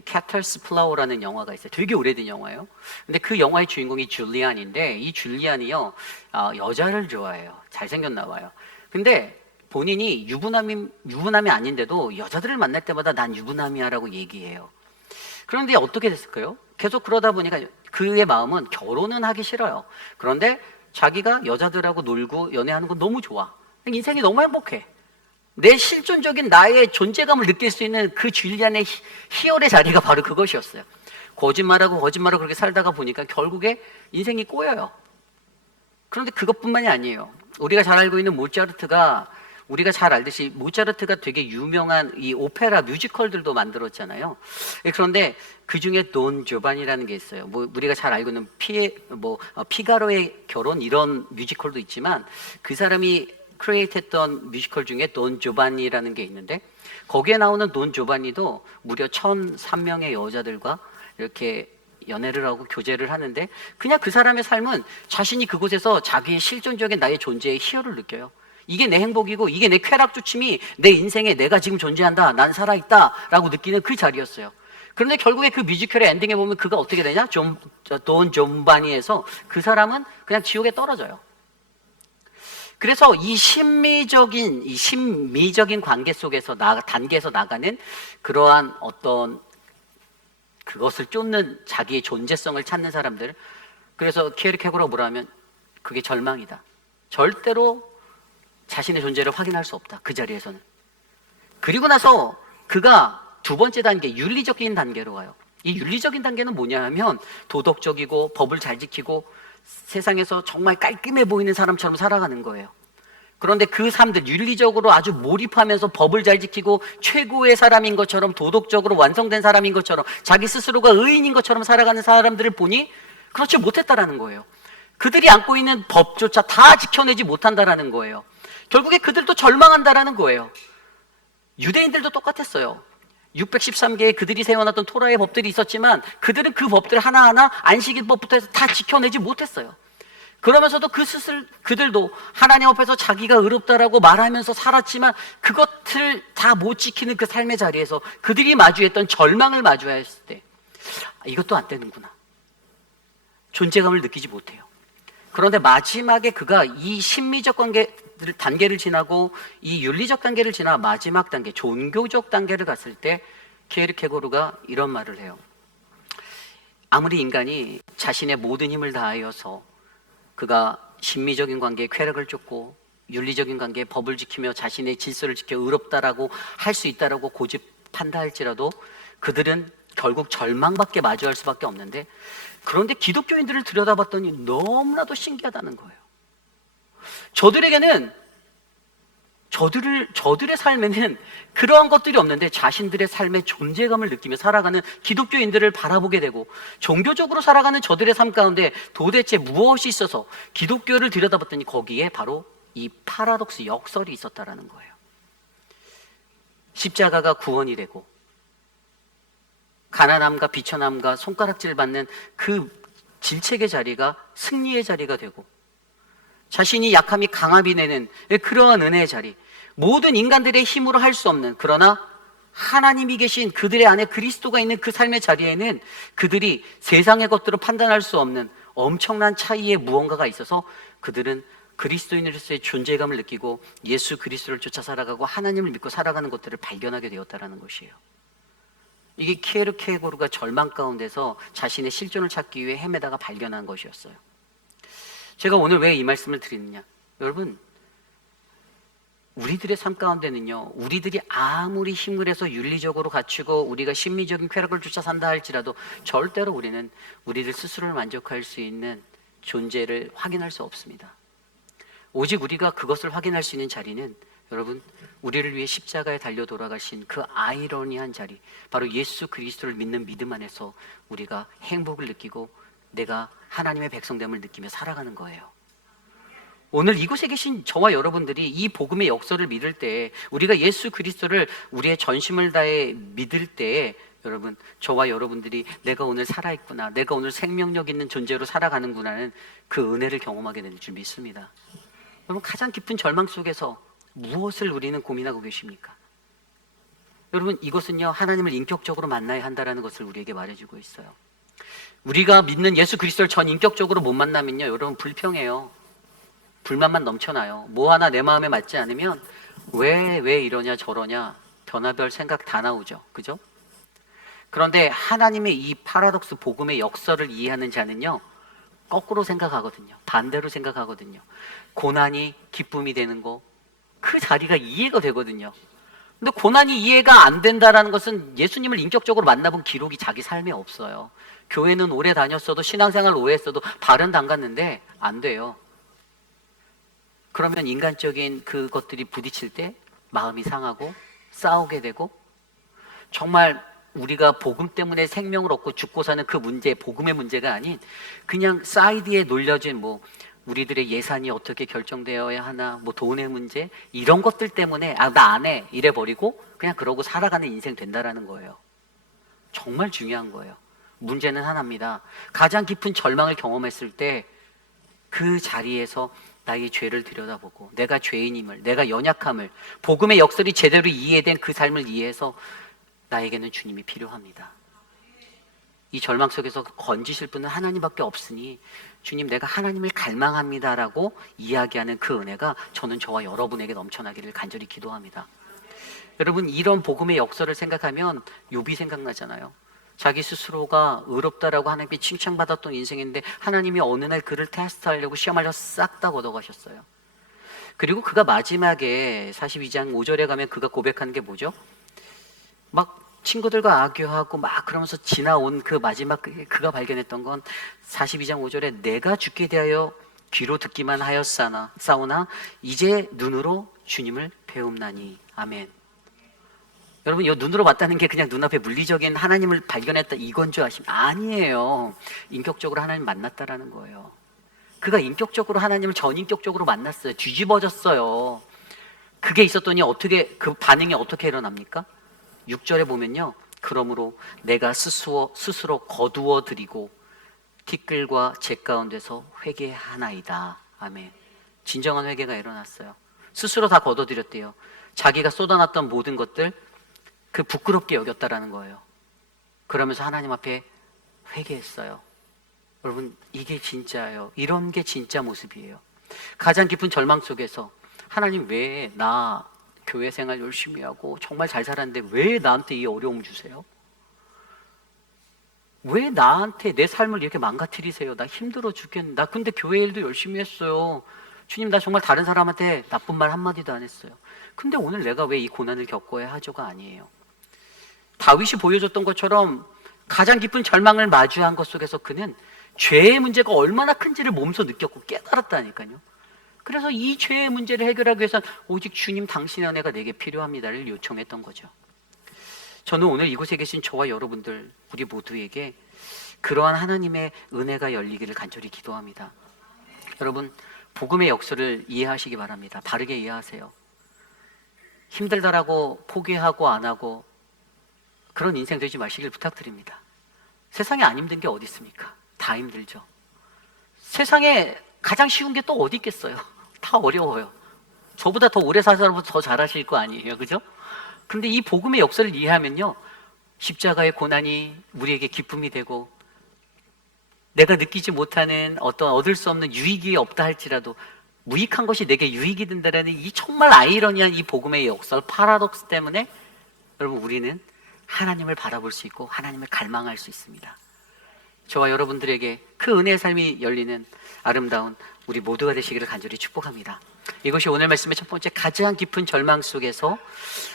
캐털스 플라워라는 영화가 있어요. 되게 오래된 영화예요. 근데 그 영화의 주인공이 줄리안인데, 이 줄리안이요, 여자를 좋아해요. 잘생겼나 봐요. 근데 본인이 유부남이 아닌데도 여자들을 만날 때마다 난 유부남이야라고 얘기해요. 그런데 어떻게 됐을까요? 계속 그러다 보니까 그의 마음은 결혼은 하기 싫어요. 그런데 자기가 여자들하고 놀고 연애하는 건 너무 좋아. 인생이 너무 행복해. 내 실존적인 나의 존재감을 느낄 수 있는 그 줄리안의 희열의 자리가 바로 그것이었어요. 거짓말하고 그렇게 살다가 보니까 결국에 인생이 꼬여요. 그런데 그것뿐만이 아니에요. 우리가 잘 알고 있는 우리가 잘 알듯이 모차르트가 되게 유명한 이 오페라 뮤지컬들도 만들었잖아요. 그런데 그 중에 돈 조반이라는 게 있어요. 우리가 잘 알고 있는 피가로의 결혼, 이런 뮤지컬도 있지만, 그 사람이 크리에이트했던 뮤지컬 중에 돈 조반이라는 게 있는데, 거기에 나오는 돈 조반이도 무려 1,003명의 여자들과 이렇게 연애를 하고 교제를 하는데, 그냥 그 사람의 삶은 자신이 그곳에서 자기의 실존적인 나의 존재의 희열을 느껴요. 이게 내 행복이고, 이게 내 쾌락 주침이 내 인생에 내가 지금 존재한다, 난 살아있다 라고 느끼는 그 자리였어요. 그런데 결국에 그 뮤지컬의 엔딩에 보면 그가 어떻게 되냐? 돈 존바니에서 그 사람은 그냥 지옥에 떨어져요. 그래서 이 심미적인 관계 속에서 단계에서 나가는 그러한 어떤 그것을 쫓는 자기의 존재성을 찾는 사람들, 그래서 키에르케고르가 뭐라 하면 그게 절망이다. 절대로 자신의 존재를 확인할 수 없다, 그 자리에서는. 그리고 나서 그가 두 번째 단계, 윤리적인 단계로 가요. 이 윤리적인 단계는 뭐냐 하면 도덕적이고 법을 잘 지키고 세상에서 정말 깔끔해 보이는 사람처럼 살아가는 거예요. 그런데 그 사람들, 윤리적으로 아주 몰입하면서 법을 잘 지키고 최고의 사람인 것처럼, 도덕적으로 완성된 사람인 것처럼, 자기 스스로가 의인인 것처럼 살아가는 사람들을 보니 그렇지 못했다라는 거예요. 그들이 안고 있는 법조차 다 지켜내지 못한다라는 거예요. 결국에 그들도 절망한다라는 거예요. 유대인들도 똑같았어요. 613개의 그들이 세워놨던 토라의 법들이 있었지만, 그들은 그 법들 하나하나 안식일법부터 해서 다 지켜내지 못했어요. 그러면서도 그들도 하나님 앞에서 자기가 의롭다라고 말하면서 살았지만, 그것을 다 못 지키는 그 삶의 자리에서 그들이 마주했던 절망을 마주했을 때, 이것도 안 되는구나, 존재감을 느끼지 못해요. 그런데 마지막에 그가 이 심미적 단계를 지나고 이 윤리적 단계를 지나 마지막 단계, 종교적 단계를 갔을 때 키에르케고르가 이런 말을 해요. 아무리 인간이 자신의 모든 힘을 다하여서 그가 심미적인 관계에 쾌락을 쫓고 윤리적인 관계에 법을 지키며 자신의 질서를 지켜 의롭다라고 할 수 있다라고 고집한다 할지라도, 그들은 결국 절망밖에 마주할 수밖에 없는데, 그런데 기독교인들을 들여다봤더니 너무나도 신기하다는 거예요. 저들에게는, 저들의 삶에는 그러한 것들이 없는데, 자신들의 삶의 존재감을 느끼며 살아가는 기독교인들을 바라보게 되고, 종교적으로 살아가는 저들의 삶 가운데 도대체 무엇이 있어서 기독교를 들여다봤더니 거기에 바로 이 파라독스, 역설이 있었다라는 거예요. 십자가가 구원이 되고, 가난함과 비천함과 손가락질 받는 그 질책의 자리가 승리의 자리가 되고, 자신이 약함이 강함이 되는 그러한 은혜의 자리, 모든 인간들의 힘으로 할 수 없는, 그러나 하나님이 계신 그들의 안에 그리스도가 있는 그 삶의 자리에는 그들이 세상의 것들을 판단할 수 없는 엄청난 차이의 무언가가 있어서 그들은 그리스도인으로서의 존재감을 느끼고 예수 그리스도를 쫓아 살아가고 하나님을 믿고 살아가는 것들을 발견하게 되었다는 것이에요. 이게 키에르케고르가 절망 가운데서 자신의 실존을 찾기 위해 헤매다가 발견한 것이었어요. 제가 오늘 왜 이 말씀을 드리느냐, 여러분, 우리들의 삶 가운데는요, 우리들이 아무리 힘을 해서 윤리적으로 갖추고 우리가 심리적인 쾌락을 쫓아 산다 할지라도 절대로 우리는 우리들 스스로를 만족할 수 있는 존재를 확인할 수 없습니다. 오직 우리가 그것을 확인할 수 있는 자리는, 여러분, 우리를 위해 십자가에 달려 돌아가신 그 아이러니한 자리, 바로 예수 그리스도를 믿는 믿음 안에서 우리가 행복을 느끼고 내가 하나님의 백성됨을 느끼며 살아가는 거예요. 오늘 이곳에 계신 저와 여러분들이 이 복음의 역사를 믿을 때, 우리가 예수 그리스도를 우리의 전심을 다해 믿을 때, 여러분, 저와 여러분들이 내가 오늘 살아있구나, 내가 오늘 생명력 있는 존재로 살아가는구나는 그 은혜를 경험하게 될 줄 믿습니다. 여러분, 가장 깊은 절망 속에서 무엇을 우리는 고민하고 계십니까? 여러분, 이것은요, 하나님을 인격적으로 만나야 한다는 것을 우리에게 말해주고 있어요. 우리가 믿는 예수 그리스도를 전 인격적으로 못 만나면요, 여러분, 불평해요. 불만만 넘쳐나요. 뭐 하나 내 마음에 맞지 않으면 왜 이러냐 저러냐 변화별 생각 다 나오죠. 그죠? 그런데 하나님의 이 파라독스 복음의 역설을 이해하는 자는요, 거꾸로 생각하거든요. 반대로 생각하거든요. 고난이 기쁨이 되는 거, 그 자리가 이해가 되거든요. 근데 고난이 이해가 안 된다라는 것은 예수님을 인격적으로 만나본 기록이 자기 삶에 없어요. 교회는 오래 다녔어도, 신앙생활 오래 했어도, 발은 담갔는데 안 돼요. 그러면 인간적인 그것들이 부딪힐 때 마음이 상하고 싸우게 되고, 정말 우리가 복음 때문에 생명을 얻고 죽고 사는 그 문제, 복음의 문제가 아닌 그냥 사이드에 놀려진 뭐 우리들의 예산이 어떻게 결정되어야 하나, 뭐 돈의 문제, 이런 것들 때문에 나 안 해 이래 버리고 그냥 그러고 살아가는 인생 된다라는 거예요. 정말 중요한 거예요. 문제는 하나입니다. 가장 깊은 절망을 경험했을 때 그 자리에서 나의 죄를 들여다보고 내가 죄인임을, 내가 연약함을, 복음의 역설이 제대로 이해된 그 삶을 이해해서 나에게는 주님이 필요합니다. 이 절망 속에서 건지실 분은 하나님밖에 없으니 주님, 내가 하나님을 갈망합니다라고 이야기하는 그 은혜가 저는 저와 여러분에게 넘쳐나기를 간절히 기도합니다. 여러분, 이런 복음의 역설을 생각하면 욥이 생각나잖아요. 자기 스스로가 의롭다라고 하나님께 칭찬받았던 인생인데 하나님이 어느 날 그를 테스트하려고 시험하려고 싹 다 걷어가셨어요. 그리고 그가 마지막에 42장 5절에 가면 그가 고백하는 게 뭐죠? 막 친구들과 악교하고 막 그러면서 지나온 그 마지막 그가 발견했던 건 42장 5절에 내가 죽게 대하여 귀로 듣기만 하였사오나 이제 눈으로 주님을 배움나니. 아멘. 여러분, 이 눈으로 봤다는 게 그냥 눈앞에 물리적인 하나님을 발견했다 이건 줄 아시면 아니에요. 인격적으로 하나님 만났다라는 거예요. 그가 인격적으로 하나님을 전인격적으로 만났어요. 뒤집어졌어요. 그게 있었더니 어떻게, 그 반응이 어떻게 일어납니까? 6절에 보면요, 그러므로 내가 스스로 거두어 드리고 티끌과 재 가운데서 회개하나이다. 아멘. 진정한 회개가 일어났어요. 스스로 다 거둬들였대요. 자기가 쏟아놨던 모든 것들 그 부끄럽게 여겼다라는 거예요. 그러면서 하나님 앞에 회개했어요. 여러분, 이게 진짜예요. 이런 게 진짜 모습이에요. 가장 깊은 절망 속에서 하나님, 왜 나 교회 생활 열심히 하고 정말 잘 살았는데 왜 나한테 이 어려움 주세요? 왜 나한테 내 삶을 이렇게 망가뜨리세요? 나 힘들어 죽겠는데, 나 근데 교회 일도 열심히 했어요. 주님, 나 정말 다른 사람한테 나쁜 말 한마디도 안 했어요. 근데 오늘 내가 왜 이 고난을 겪어야 하죠가 아니에요. 다윗이 보여줬던 것처럼 가장 깊은 절망을 마주한 것 속에서 그는 죄의 문제가 얼마나 큰지를 몸소 느꼈고 깨달았다니까요. 그래서 이 죄의 문제를 해결하기 위해서는 오직 주님 당신의 은혜가 내게 필요합니다를 요청했던 거죠. 저는 오늘 이곳에 계신 저와 여러분들, 우리 모두에게 그러한 하나님의 은혜가 열리기를 간절히 기도합니다. 여러분, 복음의 역설을 이해하시기 바랍니다. 바르게 이해하세요. 힘들다라고 포기하고 안 하고 그런 인생 되지 마시길 부탁드립니다. 세상에 안 힘든 게 어디 있습니까? 다 힘들죠. 세상에 가장 쉬운 게 또 어디 있겠어요? 다 어려워요. 저보다 더 오래 살 사람보다 더 잘하실 거 아니에요, 그죠? 근데 이 복음의 역사를 이해하면요, 십자가의 고난이 우리에게 기쁨이 되고 내가 느끼지 못하는 어떤 얻을 수 없는 유익이 없다 할지라도 무익한 것이 내게 유익이 된다라는 이 정말 아이러니한 이 복음의 역설, 파라독스 때문에 여러분 우리는 하나님을 바라볼 수 있고 하나님을 갈망할 수 있습니다. 저와 여러분들에게 그 은혜의 삶이 열리는 아름다운 우리 모두가 되시기를 간절히 축복합니다. 이것이 오늘 말씀의 첫 번째, 가장 깊은 절망 속에서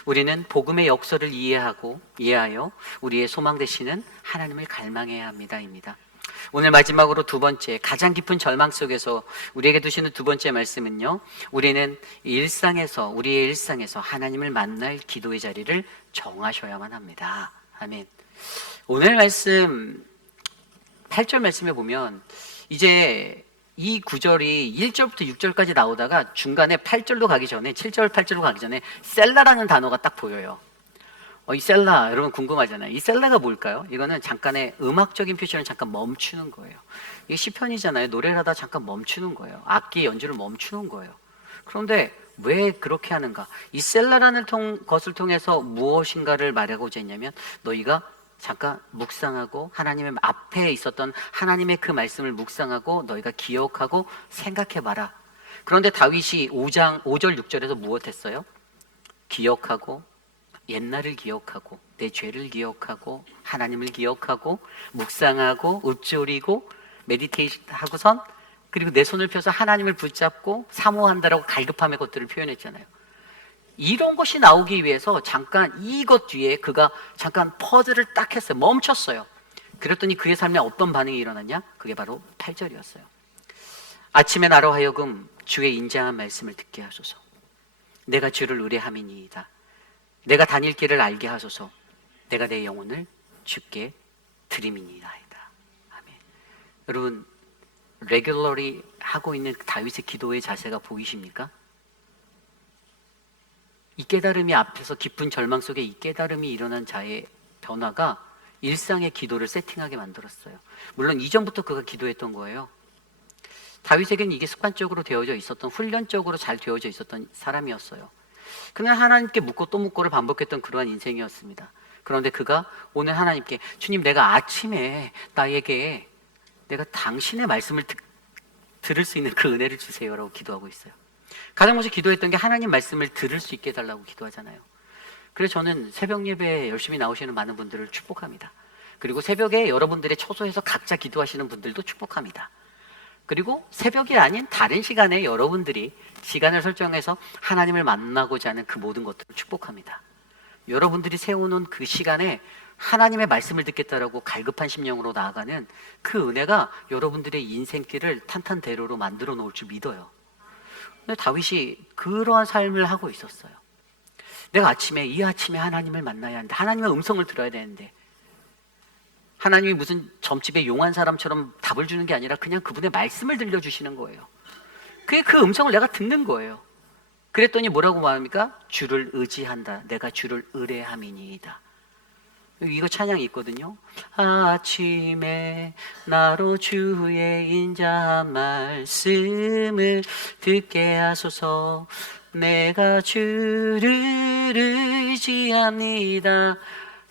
우리는 복음의 역설을 이해하여 우리의 소망 되시는 하나님을 갈망해야 합니다입니다. 오늘 마지막으로 두 번째, 가장 깊은 절망 속에서 우리에게 두시는 두 번째 말씀은요, 우리는 우리의 일상에서 하나님을 만날 기도의 자리를 정하셔야만 합니다. 아멘. 오늘 말씀 8절 말씀에 보면 이제 이 구절이 1절부터 6절까지 나오다가 중간에 8절로 가기 전에, 7절 8절로 가기 전에 셀라라는 단어가 딱 보여요. 이 셀라, 여러분 궁금하잖아요. 이 셀라가 뭘까요? 이거는 잠깐의 음악적인 표현을 잠깐 멈추는 거예요. 이게 시편이잖아요. 노래를 하다 잠깐 멈추는 거예요. 악기 연주를 멈추는 거예요. 그런데 왜 그렇게 하는가? 이 셀라라는 것을 통해서 무엇인가를 말하고자 했냐면, 너희가 잠깐 묵상하고 하나님의 앞에 있었던 하나님의 그 말씀을 묵상하고 너희가 기억하고 생각해봐라. 그런데 다윗이 5장 5절 6절에서 무엇했어요? 기억하고, 옛날을 기억하고, 내 죄를 기억하고, 하나님을 기억하고, 묵상하고, 읊조리고, 메디테이션 하고선, 그리고 내 손을 펴서 하나님을 붙잡고 사모한다라고 갈급함의 것들을 표현했잖아요. 이런 것이 나오기 위해서 잠깐 이것 뒤에 그가 잠깐 퍼즐을 딱 했어요. 멈췄어요. 그랬더니 그의 삶에 어떤 반응이 일어났냐? 그게 바로 8절이었어요. 아침에 나로 하여금 주의 인자한 말씀을 듣게 하소서. 내가 주를 의뢰함이니이다. 내가 다닐 길을 알게 하소서. 내가 내 영혼을 주께 드림이니이다. 아멘. 여러분, 레귤러리 하고 있는 다윗의 기도의 자세가 보이십니까? 이 깨달음이 앞에서 깊은 절망 속에 이 깨달음이 일어난 자의 변화가 일상의 기도를 세팅하게 만들었어요. 물론 이전부터 그가 기도했던 거예요. 다윗에게는 이게 습관적으로 되어져 있었던, 훈련적으로 잘 되어져 있었던 사람이었어요. 그냥 하나님께 묻고 또 묻고를 반복했던 그러한 인생이었습니다. 그런데 그가 오늘 하나님께, 주님, 내가 아침에 나에게 내가 당신의 말씀을 들을 수 있는 그 은혜를 주세요라고 기도하고 있어요. 가장 먼저 기도했던 게 하나님 말씀을 들을 수 있게 해달라고 기도하잖아요. 그래서 저는 새벽 예배에 열심히 나오시는 많은 분들을 축복합니다. 그리고 새벽에 여러분들의 초소에서 각자 기도하시는 분들도 축복합니다. 그리고 새벽이 아닌 다른 시간에 여러분들이 시간을 설정해서 하나님을 만나고자 하는 그 모든 것들을 축복합니다. 여러분들이 세워놓은 그 시간에 하나님의 말씀을 듣겠다라고 갈급한 심령으로 나아가는 그 은혜가 여러분들의 인생길을 탄탄대로로 만들어 놓을 줄 믿어요. 근데 다윗이 그러한 삶을 하고 있었어요. 내가 이 아침에 하나님을 만나야 하는데, 하나님의 음성을 들어야 되는데, 하나님이 무슨 점집에 용한 사람처럼 답을 주는 게 아니라 그냥 그분의 말씀을 들려주시는 거예요. 그게 그 음성을 내가 듣는 거예요. 그랬더니 뭐라고 말합니까? 주를 의지한다. 내가 주를 의뢰함이니이다. 이거 찬양이 있거든요. 아침에 나로 주의 인자한 말씀을 듣게 하소서. 내가 주를 의지합니다.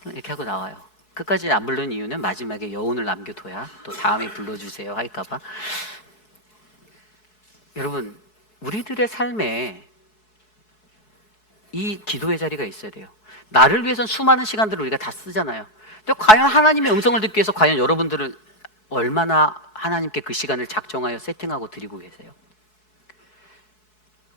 이렇게 하고 나와요. 끝까지 안 부르는 이유는 마지막에 여운을 남겨둬야 또 다음에 불러주세요 할까봐. 여러분, 우리들의 삶에 이 기도의 자리가 있어야 돼요. 나를 위해서는 수많은 시간들을 우리가 다 쓰잖아요. 근데 과연 하나님의 음성을 듣기 위해서 과연 여러분들은 얼마나 하나님께 그 시간을 작정하여 세팅하고 드리고 계세요?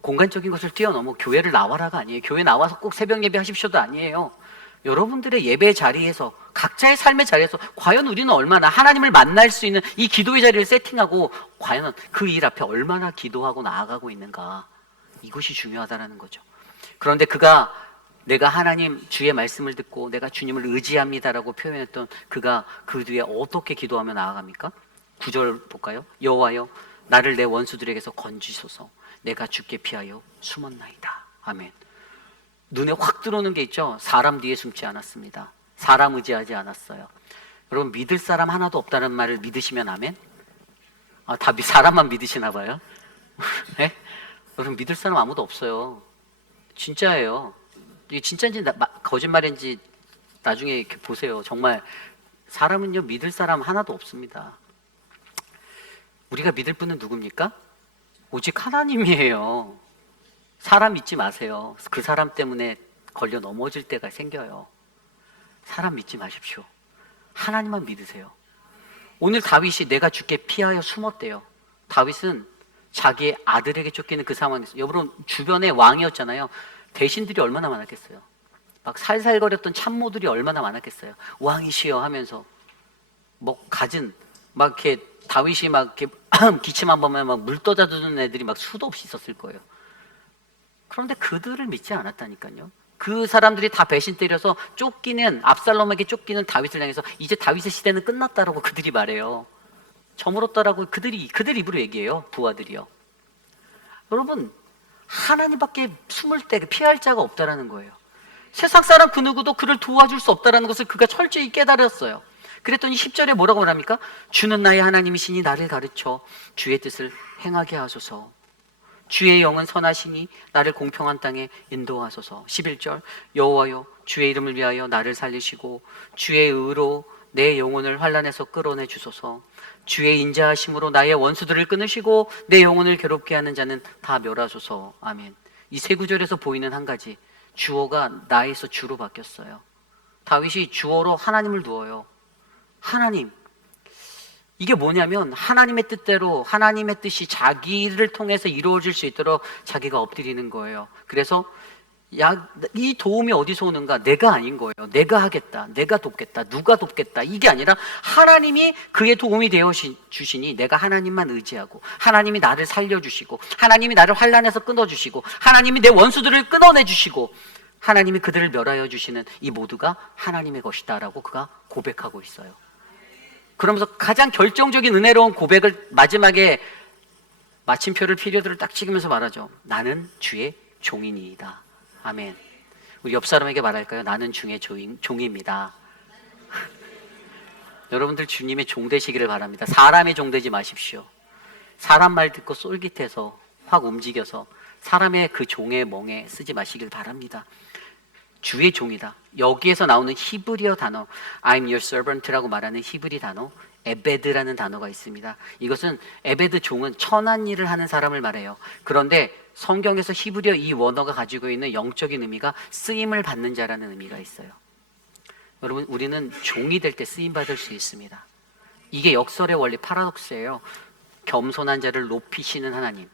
공간적인 것을 뛰어넘어 교회를 나와라가 아니에요. 교회 나와서 꼭 새벽 예배 하십시오도 아니에요. 여러분들의 예배 자리에서, 각자의 삶의 자리에서 과연 우리는 얼마나 하나님을 만날 수 있는 이 기도의 자리를 세팅하고 과연 그 일 앞에 얼마나 기도하고 나아가고 있는가, 이것이 중요하다는 거죠. 그런데 그가 내가 하나님 주의 말씀을 듣고 내가 주님을 의지합니다라고 표현했던 그가 그 뒤에 어떻게 기도하며 나아갑니까? 9절 볼까요? 여호와여 나를 내 원수들에게서 건지소서. 내가 주께 피하여 숨었나이다. 아멘. 눈에 확 들어오는 게 있죠. 사람 뒤에 숨지 않았습니다. 사람 의지하지 않았어요. 여러분, 믿을 사람 하나도 없다는 말을 믿으시면 아멘? 다 사람만 믿으시나 봐요. 네? 여러분, 믿을 사람 아무도 없어요. 진짜예요. 이게 진짜인지 거짓말인지 나중에 이렇게 보세요. 정말 사람은요, 믿을 사람 하나도 없습니다. 우리가 믿을 분은 누굽니까? 오직 하나님이에요. 사람 믿지 마세요. 그 사람 때문에 걸려 넘어질 때가 생겨요. 사람 믿지 마십시오. 하나님만 믿으세요. 오늘 다윗이 내가 주께 피하여 숨었대요. 다윗은 자기의 아들에게 쫓기는 그 상황에서, 여러분 주변에 왕이었잖아요. 대신들이 얼마나 많았겠어요. 막 살살거렸던 참모들이 얼마나 많았겠어요. 왕이시여 하면서 뭐 갖은 막 이렇게 다윗이 막 이렇게 기침 한 번만 막 물 떠다 주는 애들이 막 수도 없이 있었을 거예요. 그런데 그들을 믿지 않았다니까요. 그 사람들이 다 배신 때려서 쫓기는, 압살롬에게 쫓기는 다윗을 향해서 이제 다윗의 시대는 끝났다라고 그들이 말해요. 저물었다라고 그들 입으로 얘기해요. 부하들이요. 여러분, 하나님밖에 숨을 때 피할 자가 없다라는 거예요. 세상 사람 그 누구도 그를 도와줄 수 없다라는 것을 그가 철저히 깨달았어요. 그랬더니 10절에 뭐라고 말합니까? 주는 나의 하나님이시니 나를 가르쳐 주의 뜻을 행하게 하소서. 주의 영은 선하시니 나를 공평한 땅에 인도하소서. 11절, 여호와여 주의 이름을 위하여 나를 살리시고 주의 의로 내 영혼을 환난에서 끌어내 주소서. 주의 인자하심으로 나의 원수들을 끊으시고 내 영혼을 괴롭게 하는 자는 다 멸하소서. 아멘. 이 세 구절에서 보이는 한 가지, 주어가 나에서 주로 바뀌었어요. 다윗이 주어로 하나님을 두어요. 하나님, 이게 뭐냐면 하나님의 뜻대로, 하나님의 뜻이 자기를 통해서 이루어질 수 있도록 자기가 엎드리는 거예요. 그래서 이 도움이 어디서 오는가? 내가 아닌 거예요. 내가 하겠다, 내가 돕겠다, 누가 돕겠다, 이게 아니라 하나님이 그의 도움이 되어 주시니 내가 하나님만 의지하고, 하나님이 나를 살려주시고, 하나님이 나를 환난에서 끊어주시고, 하나님이 내 원수들을 끊어내주시고, 하나님이 그들을 멸하여 주시는 이 모두가 하나님의 것이다라고 그가 고백하고 있어요. 그러면서 가장 결정적인 은혜로운 고백을 마지막에 마침표를, 피리어드를 딱 찍으면서 말하죠. 나는 주의 종이니이다. 아멘. 우리 옆 사람에게 말할까요? 나는 주의 종입니다. 여러분들 주님의 종 되시기를 바랍니다. 사람의 종 되지 마십시오. 사람 말 듣고 쏠깃해서 확 움직여서 사람의 그 종의 멍에 쓰지 마시길 바랍니다. 주의 종이다. 여기에서 나오는 히브리어 단어, I'm your servant라고 말하는 히브리 단어, 에베드라는 단어가 있습니다. 이것은 에베드, 종은 천한 일을 하는 사람을 말해요. 그런데 성경에서 히브리어 이 원어가 가지고 있는 영적인 의미가 쓰임을 받는 자라는 의미가 있어요. 여러분, 우리는 종이 될 때 쓰임 받을 수 있습니다. 이게 역설의 원리, 파라독스예요. 겸손한 자를 높이시는 하나님.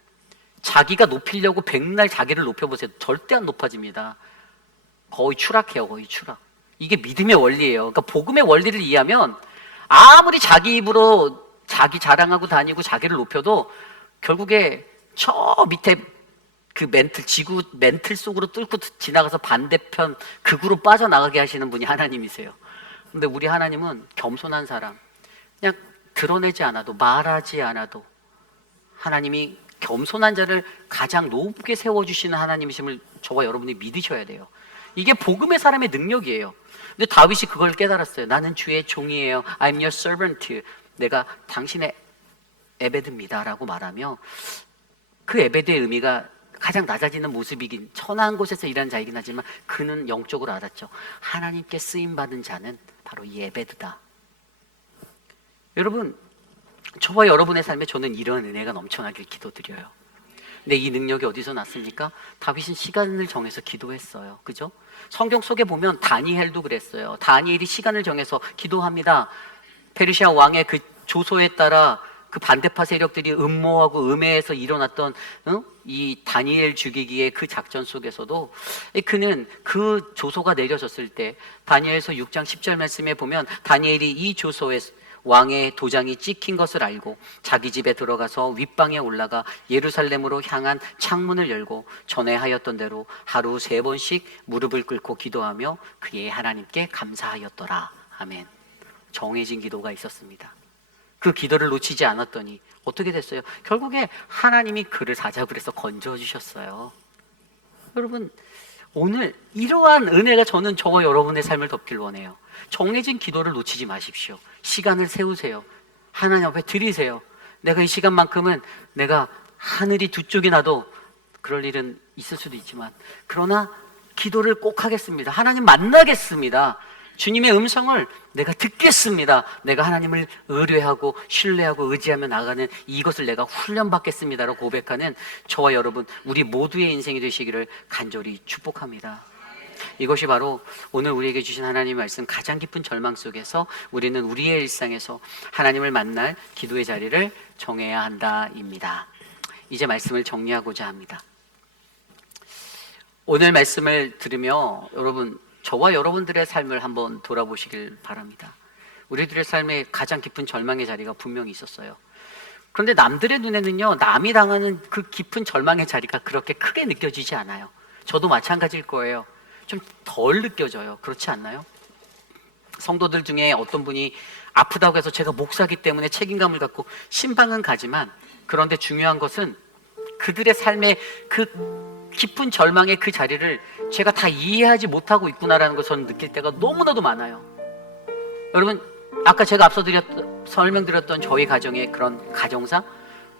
자기가 높이려고 백날 자기를 높여보세요. 절대 안 높아집니다. 거의 추락해요. 거의 추락. 이게 믿음의 원리예요. 그러니까 복음의 원리를 이해하면 아무리 자기 입으로 자기 자랑하고 다니고 자기를 높여도 결국에 저 밑에 그 지구 멘틀 속으로 뚫고 지나가서 반대편 극으로 빠져나가게 하시는 분이 하나님이세요. 근데 우리 하나님은 겸손한 사람, 그냥 드러내지 않아도, 말하지 않아도 하나님이 겸손한 자를 가장 높게 세워주시는 하나님이심을 저와 여러분이 믿으셔야 돼요. 이게 복음의 사람의 능력이에요. 근데 다윗이 그걸 깨달았어요. 나는 주의 종이에요. I'm your servant. 내가 당신의 에베드입니다 라고 말하며, 그 에베드의 의미가 가장 낮아지는 모습이긴, 천한 곳에서 일하는 자이긴 하지만 그는 영적으로 알았죠. 하나님께 쓰임받은 자는 바로 이 에베드다. 여러분, 저와 여러분의 삶에 저는 이런 은혜가 넘쳐나길 기도드려요. 근데 이 능력이 어디서 났습니까? 다윗은 시간을 정해서 기도했어요. 그죠? 성경 속에 보면 다니엘도 그랬어요. 다니엘이 시간을 정해서 기도합니다. 페르시아 왕의 그 조소에 따라 그 반대파 세력들이 음모하고 음해에서 일어났던 이 다니엘 죽이기의 그 작전 속에서도 그는 그 조소가 내려졌을 때, 다니엘서 6장 10절 말씀에 보면 다니엘이 이 조소에 왕의 도장이 찍힌 것을 알고 자기 집에 들어가서 윗방에 올라가 예루살렘으로 향한 창문을 열고 전에 하였던 대로 하루 3번씩 무릎을 꿇고 기도하며 그의 하나님께 감사하였더라. 아멘. 정해진 기도가 있었습니다. 그 기도를 놓치지 않았더니 어떻게 됐어요? 결국에 하나님이 그를 사자굴 에서 건져주셨어요. 여러분, 오늘 이러한 은혜가 저는 저와 여러분의 삶을 덮길 원해요. 정해진 기도를 놓치지 마십시오. 시간을 세우세요. 하나님 앞에 드리세요. 내가 이 시간만큼은, 내가 하늘이 두 쪽이 나도 그럴 일은 있을 수도 있지만, 그러나 기도를 꼭 하겠습니다. 하나님 만나겠습니다. 주님의 음성을 내가 듣겠습니다. 내가 하나님을 의뢰하고 신뢰하고 의지하며 나가는 이것을 내가 훈련받겠습니다라고 고백하는 저와 여러분, 우리 모두의 인생이 되시기를 간절히 축복합니다. 이것이 바로 오늘 우리에게 주신 하나님의 말씀, 가장 깊은 절망 속에서 우리는 우리의 일상에서 하나님을 만날 기도의 자리를 정해야 한다입니다. 이제 말씀을 정리하고자 합니다. 오늘 말씀을 들으며 여러분, 저와 여러분들의 삶을 한번 돌아보시길 바랍니다. 우리들의 삶에 가장 깊은 절망의 자리가 분명히 있었어요. 그런데 남들의 눈에는요, 남이 당하는 그 깊은 절망의 자리가 그렇게 크게 느껴지지 않아요. 저도 마찬가지일 거예요. 좀 덜 느껴져요. 그렇지 않나요? 성도들 중에 어떤 분이 아프다고 해서 제가 목사기 때문에 책임감을 갖고 신방은 가지만, 그런데 중요한 것은 그들의 삶의 그 깊은 절망의 그 자리를 제가 다 이해하지 못하고 있구나라는 걸 저는 느낄 때가 너무나도 많아요. 여러분, 아까 제가 앞서 설명드렸던 저희 가정의 그런 가정사,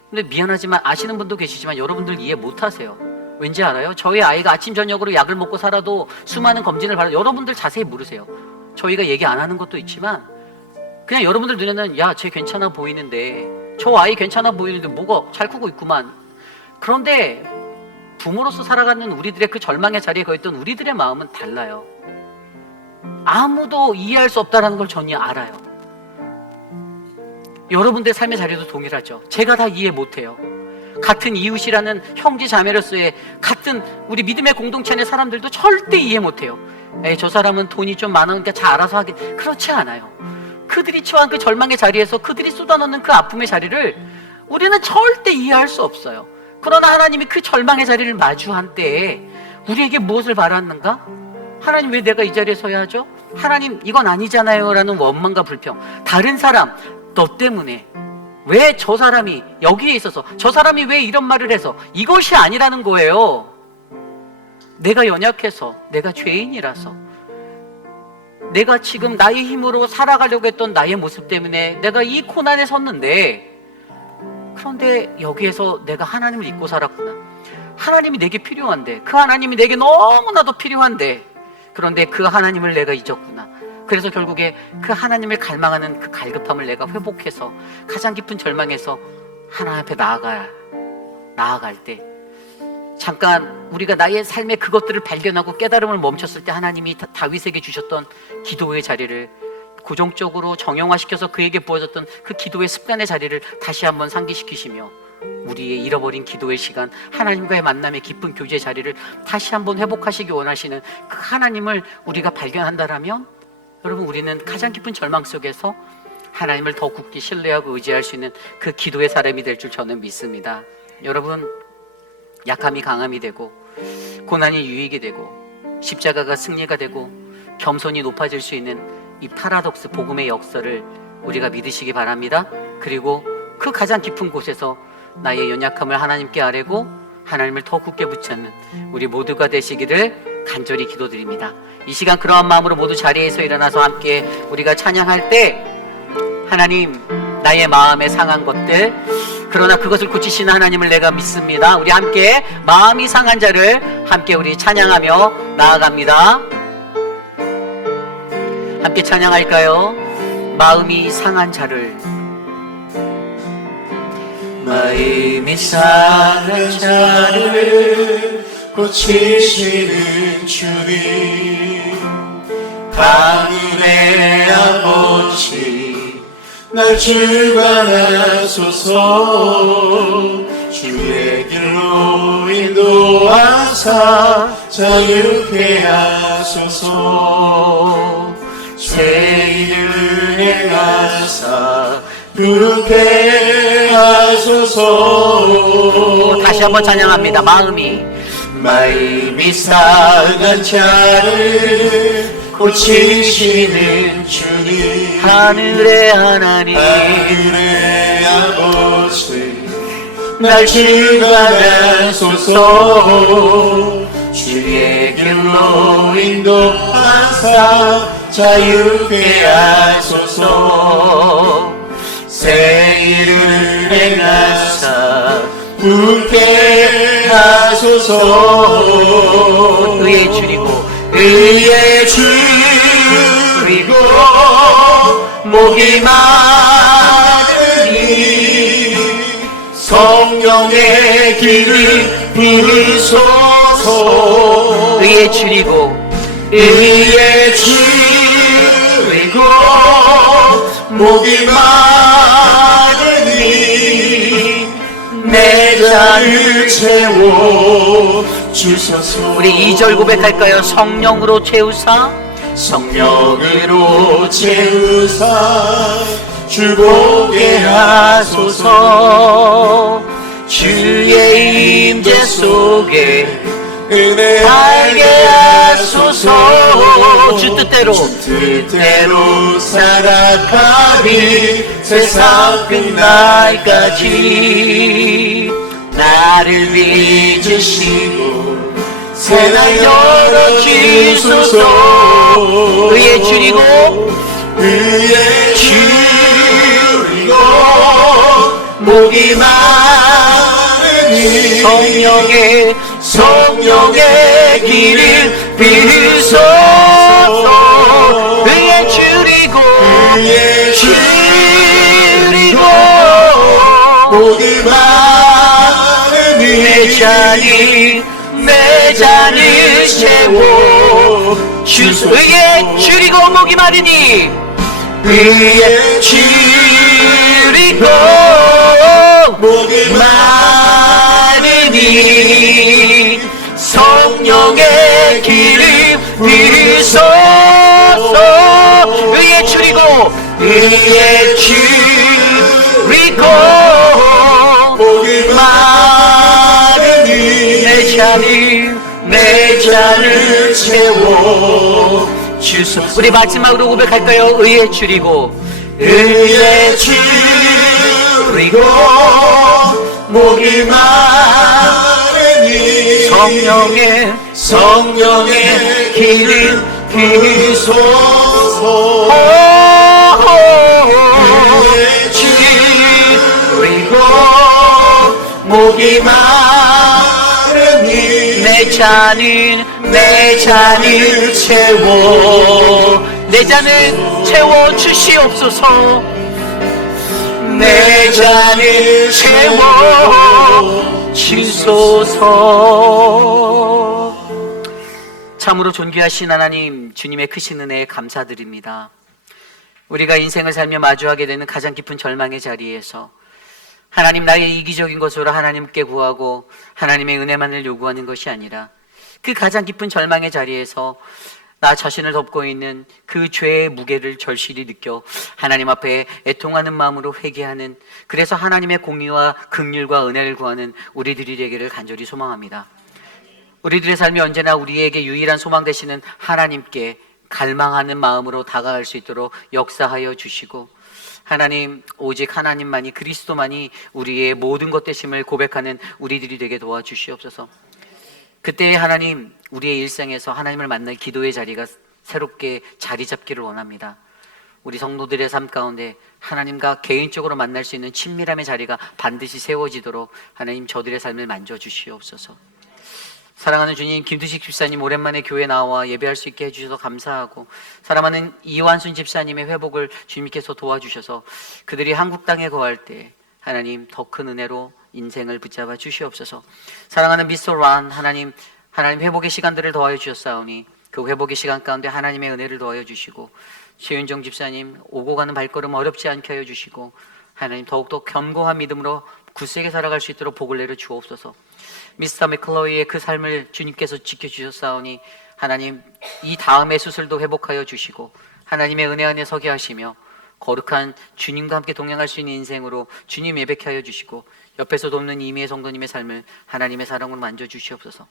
근데 미안하지만 아시는 분도 계시지만 여러분들 이해 못하세요. 왠지 알아요? 저희 아이가 아침 저녁으로 약을 먹고 살아도 수많은 검진을 받아, 여러분들 자세히 모르세요. 저희가 얘기 안 하는 것도 있지만 그냥 여러분들 눈에는 야, 쟤 괜찮아 보이는데, 저 아이 괜찮아 보이는데 뭐가 잘 크고 있구만. 그런데 부모로서 살아가는 우리들의 그 절망의 자리에 거했던 우리들의 마음은 달라요. 아무도 이해할 수 없다는 걸 전혀 알아요. 여러분들의 삶의 자리도 동일하죠. 제가 다 이해 못해요. 같은 이웃이라는 형제 자매로서의 같은 우리 믿음의 공동체 안의 사람들도 절대 이해 못해요. 에이, 저 사람은 돈이 좀 많으니까 잘 알아서 하게. 그렇지 않아요. 그들이 처한 그 절망의 자리에서 그들이 쏟아놓는 그 아픔의 자리를 우리는 절대 이해할 수 없어요. 그러나 하나님이 그 절망의 자리를 마주한 때에 우리에게 무엇을 바랐는가? 하나님, 왜 내가 이 자리에 서야 하죠? 하나님, 이건 아니잖아요 라는 원망과 불평. 다른 사람, 너 때문에 왜 저 사람이 여기에 있어서, 저 사람이 왜 이런 말을 해서, 이것이 아니라는 거예요. 내가 연약해서, 내가 죄인이라서, 내가 지금 나의 힘으로 살아가려고 했던 나의 모습 때문에 내가 이 고난에 섰는데, 그런데 여기에서 내가 하나님을 잊고 살았구나. 하나님이 내게 필요한데, 그 하나님이 내게 너무나도 필요한데, 그런데 그 하나님을 내가 잊었구나. 그래서 결국에 그 하나님을 갈망하는 그 갈급함을 내가 회복해서 가장 깊은 절망에서 하나님 앞에 나아갈 때, 잠깐 우리가 나의 삶의 그것들을 발견하고 깨달음을 멈췄을 때 하나님이 다윗에게 주셨던 기도의 자리를 고정적으로 정형화시켜서 그에게 부어졌던 그 기도의 습관의 자리를 다시 한번 상기시키시며, 우리의 잃어버린 기도의 시간, 하나님과의 만남의 깊은 교제의 자리를 다시 한번 회복하시기 원하시는 그 하나님을 우리가 발견한다라면, 여러분, 우리는 가장 깊은 절망 속에서 하나님을 더 굳게 신뢰하고 의지할 수 있는 그 기도의 사람이 될 줄 저는 믿습니다. 여러분, 약함이 강함이 되고 고난이 유익이 되고 십자가가 승리가 되고 겸손이 높아질 수 있는 이 파라독스 복음의 역사를 우리가 믿으시기 바랍니다. 그리고 그 가장 깊은 곳에서 나의 연약함을 하나님께 아뢰고 하나님을 더 굳게 붙잡는 우리 모두가 되시기를 간절히 기도드립니다. 이 시간 그러한 마음으로 모두 자리에서 일어나서 함께 우리가 찬양할 때, 하나님, 나의 마음에 상한 것들, 그러나 그것을 고치시는 하나님을 내가 믿습니다. 우리 함께 마음이 상한 자를 함께 우리 찬양하며 나아갑니다. 함께 찬양할까요? 마음이 상한 자를. 마음이 상한 자를 고치시는 주님, 하늘의 아버지, 날 주관하소서. 주의 길로 인도하사 자유케 하소서. 새 일을 행하사 부르게 하소서. 다시 한번 찬양합니다. 마음이 상한 자를 고치시는 주님, 하늘의 하나님, 하늘의 아버지, 날 주관하소서. 주의 길로 인도하사 자유케 하소서. 새 일을 행하사 부르게 하소서. 의의 줄이고 의의 줄 줄이고 목이 마르니 성령의 길을 부으소서. 의에 줄이고 의에 줄이고 목이 마르니 내 잔을 채워 주소서. 우리 2절 고백할까요? 성령으로 채우사 성령으로 채우사 주보게 하소서. 주의 임재 속에 은혜 알게 하소서. 주 뜻대로 뜻대로 살아가리 세상 끝날까지 나를 믿으시고 새날 열어주소서. 의에 줄이고 의에 줄이고 목이 마르니 성령의 길을 비소서. 의에 줄이고 의에 줄이고 목이 마르니 내 잔을 채워 주소. 의에 줄이고 목이 마르니 의에 줄이고 목이 마르니 성령의 길을 비소서. 의에 줄이고 목이 마르니 내 잔을 채워 주소서. 우리 마지막으로 고백할까요? 의에 줄이고 의에 줄이고 목이 마르니 성령의 길을 비소서. 의에 줄이고 목이 마르니 내 잔을 채워 주시옵소서. 내 잔을 채워 주소서. 참으로 존귀하신 하나님, 주님의 크신 은혜에 감사드립니다. 우리가 인생을 살며 마주하게 되는 가장 깊은 절망의 자리에서 하나님, 나의 이기적인 것으로 하나님께 구하고 하나님의 은혜만을 요구하는 것이 아니라 그 가장 깊은 절망의 자리에서 나 자신을 덮고 있는 그 죄의 무게를 절실히 느껴 하나님 앞에 애통하는 마음으로 회개하는, 그래서 하나님의 공의와 긍휼과 은혜를 구하는 우리들이 되기를 간절히 소망합니다. 우리들의 삶이 언제나 우리에게 유일한 소망 되시는 하나님께 갈망하는 마음으로 다가갈 수 있도록 역사하여 주시고, 하나님, 오직 하나님만이, 그리스도만이 우리의 모든 것 되심을 고백하는 우리들이 되게 도와주시옵소서. 그때 하나님, 우리의 일생에서 하나님을 만날 기도의 자리가 새롭게 자리 잡기를 원합니다. 우리 성도들의 삶 가운데 하나님과 개인적으로 만날 수 있는 친밀함의 자리가 반드시 세워지도록 하나님, 저들의 삶을 만져주시옵소서. 사랑하는 주님, 김두식 집사님 오랜만에 교회 나와 예배할 수 있게 해주셔서 감사하고, 사랑하는 이완순 집사님의 회복을 주님께서 도와주셔서 그들이 한국 땅에 거할 때 하나님, 더 큰 은혜로 인생을 붙잡아 주시옵소서. 사랑하는 미스터 란, 하나님 회복의 시간들을 더하여 주셨사오니 그 회복의 시간 가운데 하나님의 은혜를 더하여 주시고, 최윤정 집사님 오고 가는 발걸음 어렵지 않게 하여 주시고, 하나님 더욱더 견고한 믿음으로 굳세게 살아갈 수 있도록 복을 내려 주옵소서. 미스터 맥클로이의 그 삶을 주님께서 지켜주셨사오니 하나님, 이 다음의 수술도 회복하여 주시고 하나님의 은혜 안에 서게 하시며 거룩한 주님과 함께 동행할 수 있는 인생으로 주님 예배케 하여 주시고, 옆에서 돕는 이미의 성도님의 삶을 하나님의 사랑으로 만져주시옵소서.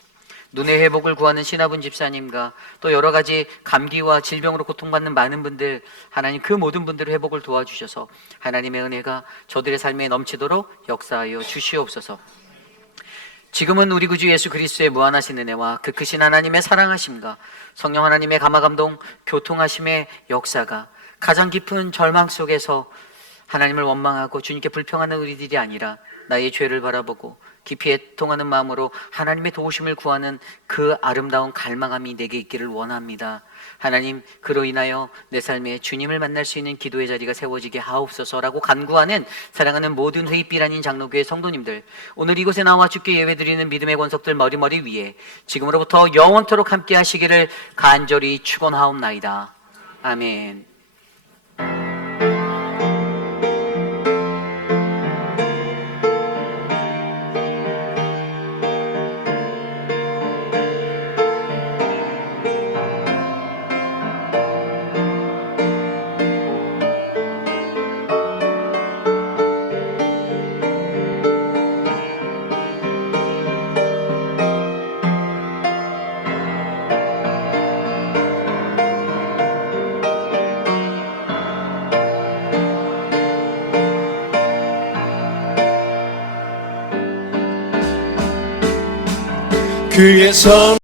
눈의 회복을 구하는 신하분 집사님과 또 여러 가지 감기와 질병으로 고통받는 많은 분들, 하나님 그 모든 분들의 회복을 도와주셔서 하나님의 은혜가 저들의 삶에 넘치도록 역사하여 주시옵소서. 지금은 우리 구주 예수 그리스도의 무한하신 은혜와 그 크신 하나님의 사랑하심과 성령 하나님의 감화감동 교통하심의 역사가 가장 깊은 절망 속에서 하나님을 원망하고 주님께 불평하는 우리들이 아니라 나의 죄를 바라보고 깊이 애통하는 마음으로 하나님의 도우심을 구하는 그 아름다운 갈망함이 내게 있기를 원합니다. 하나님, 그로 인하여 내 삶에 주님을 만날 수 있는 기도의 자리가 세워지게 하옵소서라고 간구하는 사랑하는 모든 회의빛 아닌 장로교회 성도님들, 오늘 이곳에 나와 주께 예배드리는 믿음의 권속들 머리머리 위에 지금으로부터 영원토록 함께 하시기를 간절히 축원하옵나이다. 아멘. 그의 선